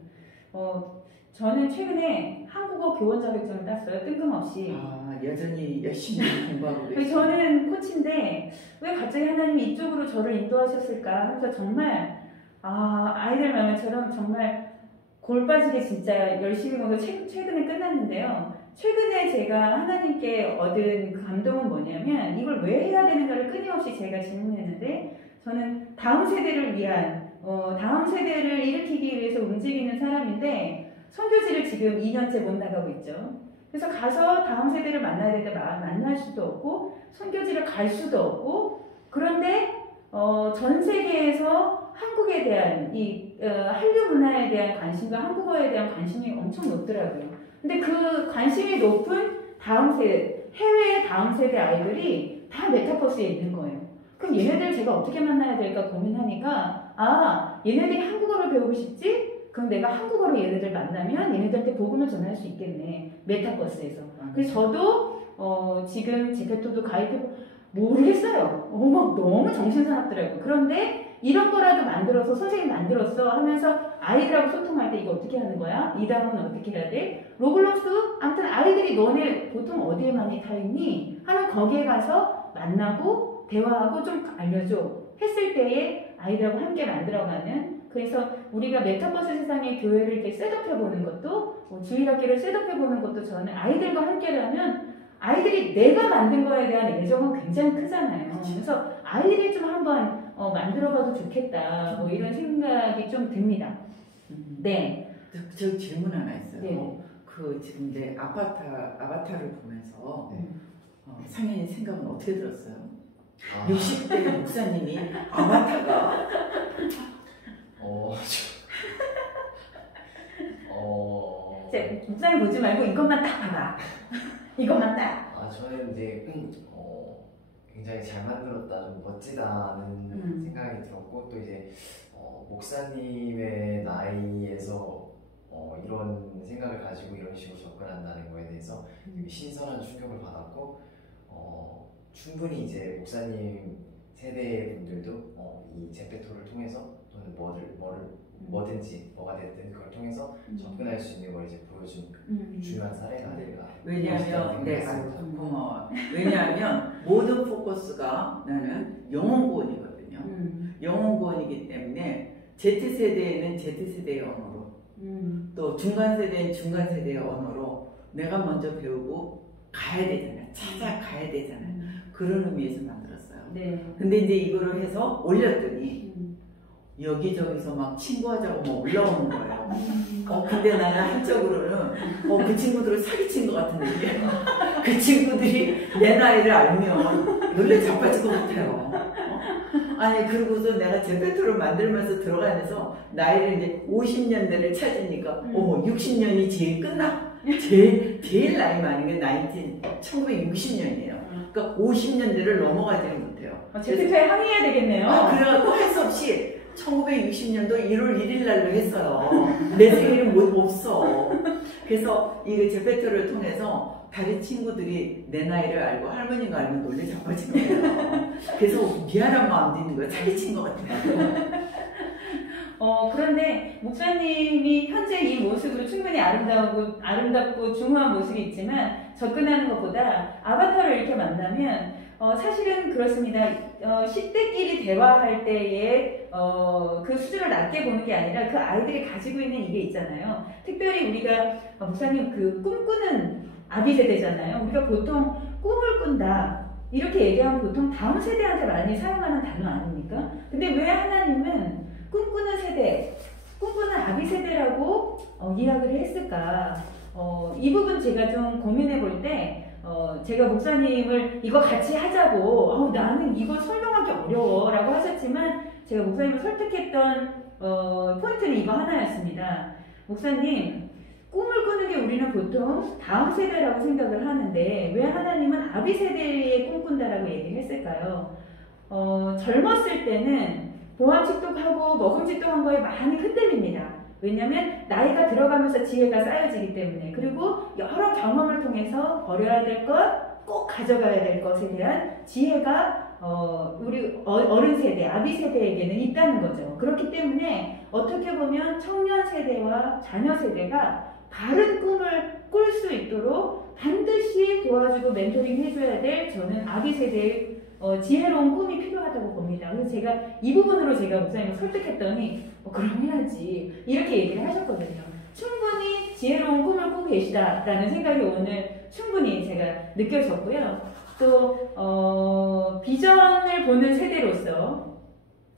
저는 최근에 한국어 교원 자격증을 땄어요. 뜬금없이. 아, 여전히 열심히 공부하고 계시죠. 저는 코치인데 왜 갑자기 하나님이 이쪽으로 저를 인도하셨을까 하면서 정말 아이들 말처럼 정말 골 빠지게 진짜 열심히 공부 최근에 끝났는데요. 최근에 제가 하나님께 얻은 그 감동은 뭐냐면 이걸 왜 해야 되는가를 끊임없이 제가 질문했는데 저는 다음 세대를 위한 다음 세대를 일으키기 위해서 움직이는 사람인데 선교지를 지금 2년째 못 나가고 있죠. 그래서 가서 다음 세대를 만나야 되는데 만날 수도 없고 선교지를 갈 수도 없고 그런데 전 세계에서 한국에 대한 이 한류 문화에 대한 관심과 한국어에 대한 관심이 엄청 높더라고요. 근데 그 관심이 높은 다음 세대, 해외의 다음 세대 아이들이 다 메타버스에 있는 거예요. 그럼 얘네들 제가 어떻게 만나야 될까 고민하니까 얘네들이 한국어를 배우고 싶지? 그럼 내가 한국어로 얘네들 만나면 얘네들한테 복음을 전할 수 있겠네. 메타버스에서. 그래서 저도 지금 제페토도 가입해보고 모르겠어요. 막 너무 정신사납더라고요. 그런데 이런 거라도 만들어서 선생님 만들었어 하면서 아이들하고 소통할 때 이거 어떻게 하는 거야? 이 단어는 어떻게 해야 돼? 로블록스? 아무튼 아이들이 너네 보통 어디에 많이 타있니? 하면 거기에 가서 만나고 대화하고 좀 알려줘. 했을 때에 아이들하고 함께 만들어가는 그래서 우리가 메타버스 세상의 교회를 이렇게 셋업해보는 것도 주일학기를 셋업해보는 것도 저는 아이들과 함께라면 아이들이 내가 만든 거에 대한 애정은 굉장히 크잖아요. 그래서 아이들이 좀 한번 만들어봐도 좋겠다. 뭐 이런 생각이 좀 듭니다. 네. 저 질문 하나 있어요. 네. 그 지금 이제 아바타를 보면서 상현이 생각은 어떻게 들었어요? 60대 목사님이 아바타가 목사님 보지 말고 이것만 딱 봐봐. 이것만 딱. 저는 이제 굉장히 잘 만들었다, 좀 멋지다는 생각이 들었고 또 이제 목사님의 나이에서 이런 생각을 가지고 이런 식으로 접근한다는 거에 대해서 되게 신선한 충격을 받았고 충분히 이제 목사님 세대 분들도 이 제페토를 통해서 또는 뭐든지 뭐가 됐든 그걸 통해서 접근할 수 있는 걸 이제 보여준 중요한 사례가 아닐까. 왜냐하면 고마워. 왜냐하면 모든 포커스가 나는 영혼구원이거든요. 영혼구원이기 때문에 Z세대에는 Z세대의 언어로 또 중간세대는 중간세대의 언어로 내가 먼저 배우고 가야 되잖아요. 찾아가야 되잖아요. 그런 의미에서 만들었어요. 네. 근데 이제 이거를 해서 올렸더니 여기저기서 막 친구하자고 막 올라오는 거예요. 근데 나는 한쪽으로는 그 친구들을 사기친 것 같은 느낌. 그 친구들이 내 나이를 알면 놀래 자빠질 것 같아요. 아니 그러고서 내가 제페토를 만들면서 들어가면서 나이를 이제 50년대를 찾으니까 60년이 제일 끝나? 제일 나이 많은 게 1960년이에요. 그러니까 50년대를 넘어가지는 못해요. 제페토에 항의해야 되겠네요. 그래갖고 할 수 없이 1960년도 1월 1일 날로 했어요. 내 생일은 없어. 그래서 이 제페토를 통해서 다른 친구들이 내 나이를 알고 할머니가 알면 놀래 자빠진 거예요. 그래서 미안한 마음도 있는 거예요. 사기친 것 같아요. 그런데 목사님이 현재 이 모습으로 충분히 아름답고 중후한 모습이 있지만 접근하는 것보다 아바타를 이렇게 만나면 사실은 그렇습니다. 10대끼리 대화할 때에 그 수준을 낮게 보는 게 아니라 그 아이들이 가지고 있는 이게 있잖아요. 특별히 우리가 목사님 그 꿈꾸는 아비 세대잖아요. 우리가 보통 꿈을 꾼다 이렇게 얘기하면 보통 다음 세대한테 많이 사용하는 단어 아닙니까? 근데 왜 하나님은 꿈꾸는 세대, 꿈꾸는 아비 세대라고 이야기를 했을까? 이 부분 제가 좀 고민해 볼 때 제가 목사님을 이거 같이 하자고 나는 이거 설명하기 어려워 라고 하셨지만 제가 목사님을 설득했던 포인트는 이거 하나였습니다. 목사님 꿈을 꾸는 게 우리는 보통 다음 세대라고 생각을 하는데 왜 하나님은 아비 세대에 꿈꾼다라고 얘기를 했을까요? 젊었을 때는 보암직독하고 먹음직독한 거에 많이 흔들립니다. 왜냐하면 나이가 들어가면서 지혜가 쌓여지기 때문에 그리고 여러 경험을 통해서 버려야 될 것, 꼭 가져가야 될 것에 대한 지혜가 우리 어른 세대, 아비 세대에게는 있다는 거죠. 그렇기 때문에 어떻게 보면 청년 세대와 자녀 세대가 바른 꿈을 꿀 수 있도록 반드시 도와주고 멘토링 해줘야 될 저는 아기 세대의 지혜로운 꿈이 필요하다고 봅니다. 그래서 제가 이 부분으로 제가 목사님을 설득했더니 그럼 해야지 이렇게 얘기를 하셨거든요. 충분히 지혜로운 꿈을 꾸고 계시다라는 생각이 오늘 충분히 제가 느껴졌고요. 또 비전을 보는 세대로서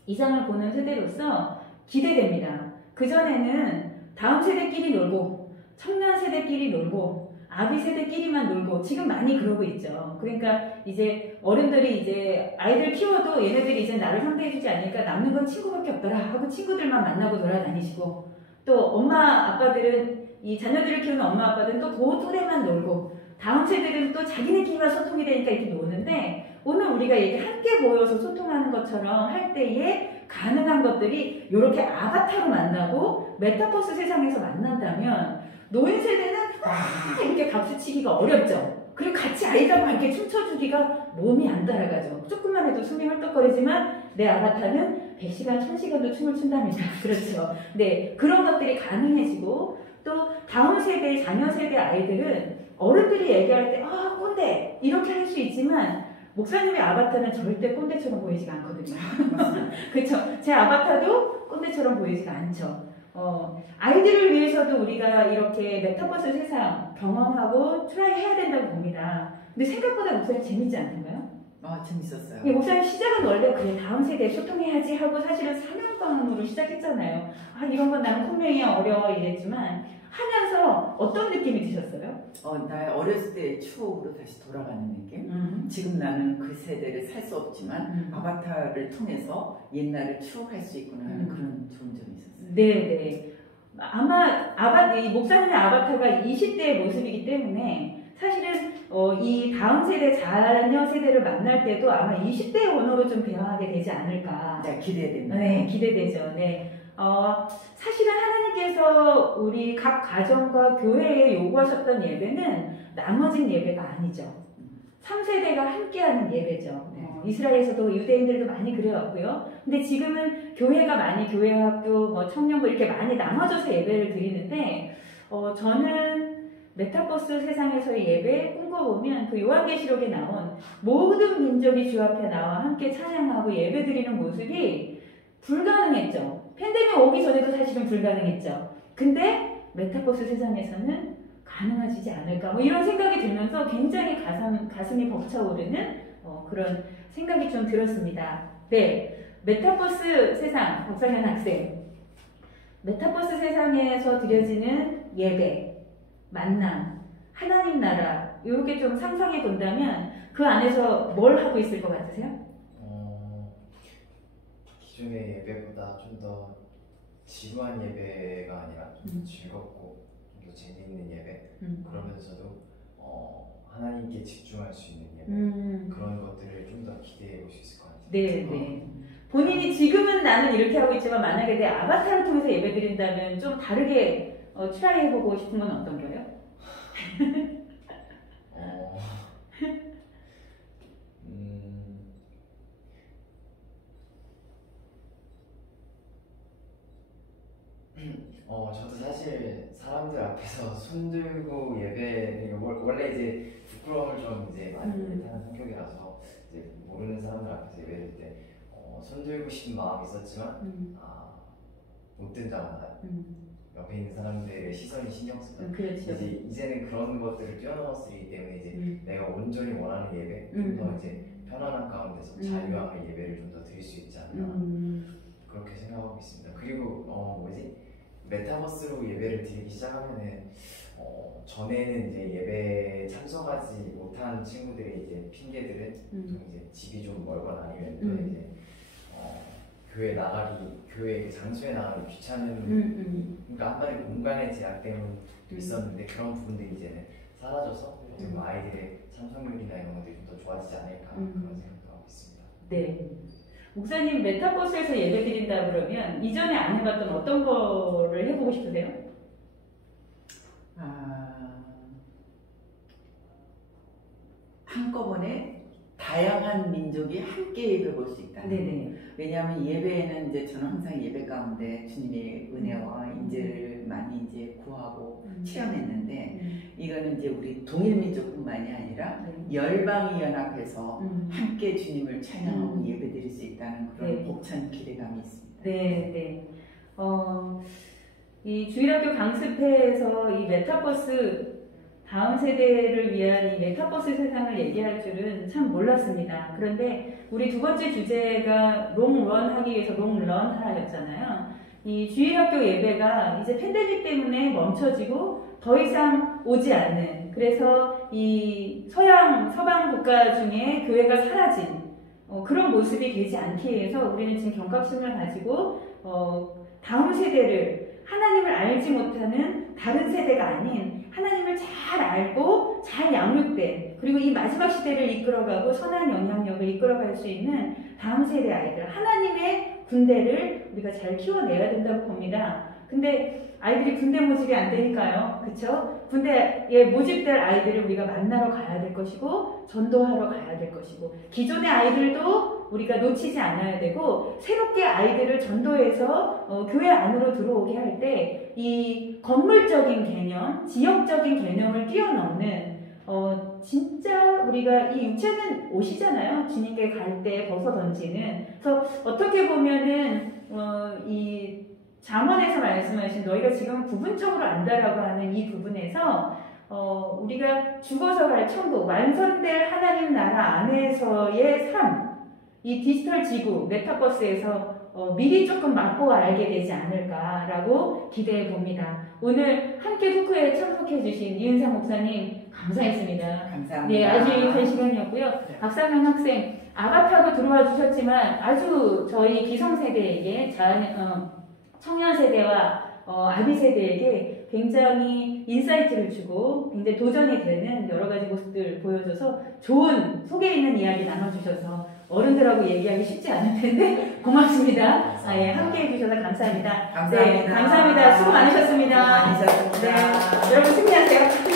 이상을 보는 세대로서 기대됩니다. 그전에는 다음 세대끼리 놀고 청년 세대끼리 놀고 아기 세대끼리만 놀고 지금 많이 그러고 있죠. 그러니까 이제 어른들이 이제 아이들 키워도 얘네들이 이제 나를 상대해주지 않으니까 남는 건 친구밖에 없더라 하고 친구들만 만나고 돌아다니시고 또 엄마 아빠들은 이 자녀들을 키우는 엄마 아빠들은 또 그 또래만 놀고 다음 세대들은 또 자기네끼리만 소통이 되니까 이렇게 노는데 오늘 우리가 이렇게 함께 모여서 소통하는 것처럼 할 때에 가능한 것들이 이렇게 아바타로 만나고 메타버스 세상에서 만난다면 노인 세대는 이렇게 박수치기가 어렵죠. 그리고 같이 아이가 막 이렇게 춤춰주기가 몸이 안 따라가죠. 조금만 해도 숨이 헐떡거리지만 내 아바타는 100시간, 1000시간도 춤을 춘답니다. 그렇죠. 네, 그런 것들이 가능해지고 또 다음 세대, 자녀 세대 아이들은 어른들이 얘기할 때 꼰대 이렇게 할 수 있지만 목사님의 아바타는 절대 꼰대처럼 보이지가 않거든요. 그렇죠. 제 아바타도 꼰대처럼 보이지가 않죠. 아이들을 위해서도 우리가 이렇게 메타버스 세상 경험하고 트라이 해야 된다고 봅니다. 근데 생각보다 목사님 재밌지 않던가요? 재밌었어요. 예, 목사님 시작은 원래 그래 다음 세대에 소통해야지 하고 사실은 사명감으로 시작했잖아요. 이런 건 나는 분명히 어려워 이랬지만 하면서 어떤 느낌이 드셨어요? 나의 어렸을 때의 추억으로 다시 돌아가는 느낌? 지금 나는 그 세대를 살 수 없지만 아바타를 통해서 옛날을 추억할 수 있구나 하는 그런 좋은 점이 있었어요. 네네. 아마 이 목사님의 아바타가 20대의 모습이기 때문에 사실은 이 다음 세대, 자녀 세대를 만날 때도 아마 20대의 언어로 좀 대화하게 되지 않을까. 네, 기대됩니다. 네, 기대되죠. 네. 사실은 하나님께서 우리 각 가정과 교회에 요구하셨던 예배는 나머진 예배가 아니죠. 3세대가 함께하는 예배죠. 이스라엘에서도 유대인들도 많이 그래왔고요. 근데 지금은 교회가 많이 교회학교, 청년부 이렇게 많이 나눠져서 예배를 드리는데 저는 메타버스 세상에서의 예배 꿈꿔보면 그 요한계시록에 나온 모든 민족이 주 앞에 나와 함께 찬양하고 예배 드리는 모습이 불가능했죠. 팬데믹 오기 전에도 사실은 불가능했죠. 근데 메타버스 세상에서는 가능해지지 않을까 이런 생각이 들면서 굉장히 가슴이 벅차오르는 그런 생각이 좀 들었습니다. 네, 메타버스 세상, 박상현 학생. 메타버스 세상에서 드려지는 예배, 만남, 하나님 나라 이렇게 좀 상상해 본다면 그 안에서 뭘 하고 있을 것 같으세요? 기존의 예배보다 좀 더 지루한 예배가 아니라 좀 더 즐겁고 좀 더 재미있는 예배 그러면서도 하나님께 집중할 수 있는 예배 그런 것들을 좀 더 기대해 볼 수 있을 것 같아요. 네. 본인이 지금은 나는 이렇게 하고 있지만 만약에 내 아바타를 통해서 예배 드린다면 좀 다르게 트라이 해보고 싶은 건 어떤 거예요? 저도 사실 사람들 앞에서 손 들고 예배 원래 이제 부끄러움을 좀 이제 많이 타는 성격이라서 이제 모르는 사람들 앞에서 예배드릴 때 손 들고 싶은 마음이 있었지만 못 든다거나 옆에 있는 사람들의 시선이 신경 쓰다. 그렇죠. 이제는 그런 것들을 뛰어넘었기 때문에 이제 내가 온전히 원하는 예배, 좀 더 이제 편안한 가운데서 자유함의 예배를 좀 더 드릴 수 있지 않나 그렇게 생각하고 있습니다. 그리고 메타버스로 예배를 드리기 시작하면은 전에는 이제 예배에 참석하지 못한 친구들의 이제 핑계들은 또 이제 집이 좀 멀거나 아니면 또 이제 교회 장소에 나가기 귀찮은 그러니까 한마디로 공간의 제약 때문도 있었는데 그런 부분들이 이제는 사라져서 좀 아이들의 참석률이나 이런 것들이 좀 더 좋아지지 않을까 그런 생각도 하고 있습니다. 네. 목사님 메타버스에서 예배 드린다 그러면 이전에 안 해봤던 어떤 거를 해보고 싶으세요? 한꺼번에 다양한 민족이 함께 예배 볼 수 있다. 네네. 왜냐하면 예배에는 이제 저는 항상 예배 가운데 주님의 은혜와 인재를 많이 이제 구하고 체험했는데 이거는 이제 우리 동일민족뿐만이 아니라 열방이 연합해서 함께 주님을 찬양하고 예배드릴 수 있다는 그런 네. 벅찬 기대감이 있습니다. 네, 네. 이 주일학교 강습회에서 이 메타버스 다음 세대를 위한 이 메타버스 세상을 얘기할 줄은 참 몰랐습니다. 그런데 우리 두 번째 주제가 롱런 하기 위해서 롱런 하라였잖아요. 이 주일학교 예배가 이제 팬데믹 때문에 멈춰지고 더 이상 오지 않는, 그래서 이 서방 국가 중에 교회가 사라진 그런 모습이 되지 않기 위해서 우리는 지금 경각심을 가지고 다음 세대를 하나님을 알지 못하는 다른 세대가 아닌 하나님을 잘 알고 잘 양육된, 그리고 이 마지막 시대를 이끌어가고 선한 영향력을 이끌어갈 수 있는 다음 세대 아이들, 하나님의 군대를 우리가 잘 키워내야 된다고 봅니다. 근데 아이들이 군대 모집이 안 되니까요. 그쵸? 군대에 모집될 아이들을 우리가 만나러 가야 될 것이고 전도하러 가야 될 것이고, 기존의 아이들도 우리가 놓치지 않아야 되고, 새롭게 아이들을 전도해서 교회 안으로 들어오게 할 때 이 건물적인 개념, 지역적인 개념을 뛰어넘는 진짜 우리가 이 육체는 옷이잖아요. 주님께 갈 때 벗어 던지는. 그래서 어떻게 보면은 이 잠언에서 말씀하신 너희가 지금 부분적으로 안다라고 하는 이 부분에서 우리가 죽어서 갈 천국, 완성될 하나님 나라 안에서의 삶, 이 디지털 지구, 메타버스에서 미리 조금 맛보아 알게 되지 않을까라고 기대해 봅니다. 오늘 함께 토크에 참석해 주신 이은상 목사님 감사했습니다. 감사합니다. 네, 아주 유익한 시간이었고요. 네. 박상현 학생 아바타로 들어와 주셨지만 아주 저희 기성세대에게 청년 세대와 아기 세대에게 굉장히 인사이트를 주고 굉장히 도전이 되는 여러 가지 모습들 보여줘서 좋은 속에 있는 이야기 나눠주셔서 어른들하고 얘기하기 쉽지 않을 텐데 고맙습니다. 예, 함께 해주셔서 감사합니다. 감사합니다. 네, 감사합니다. 수고 많으셨습니다. 수고 많으셨습니다. 네, 여러분 승리하세요.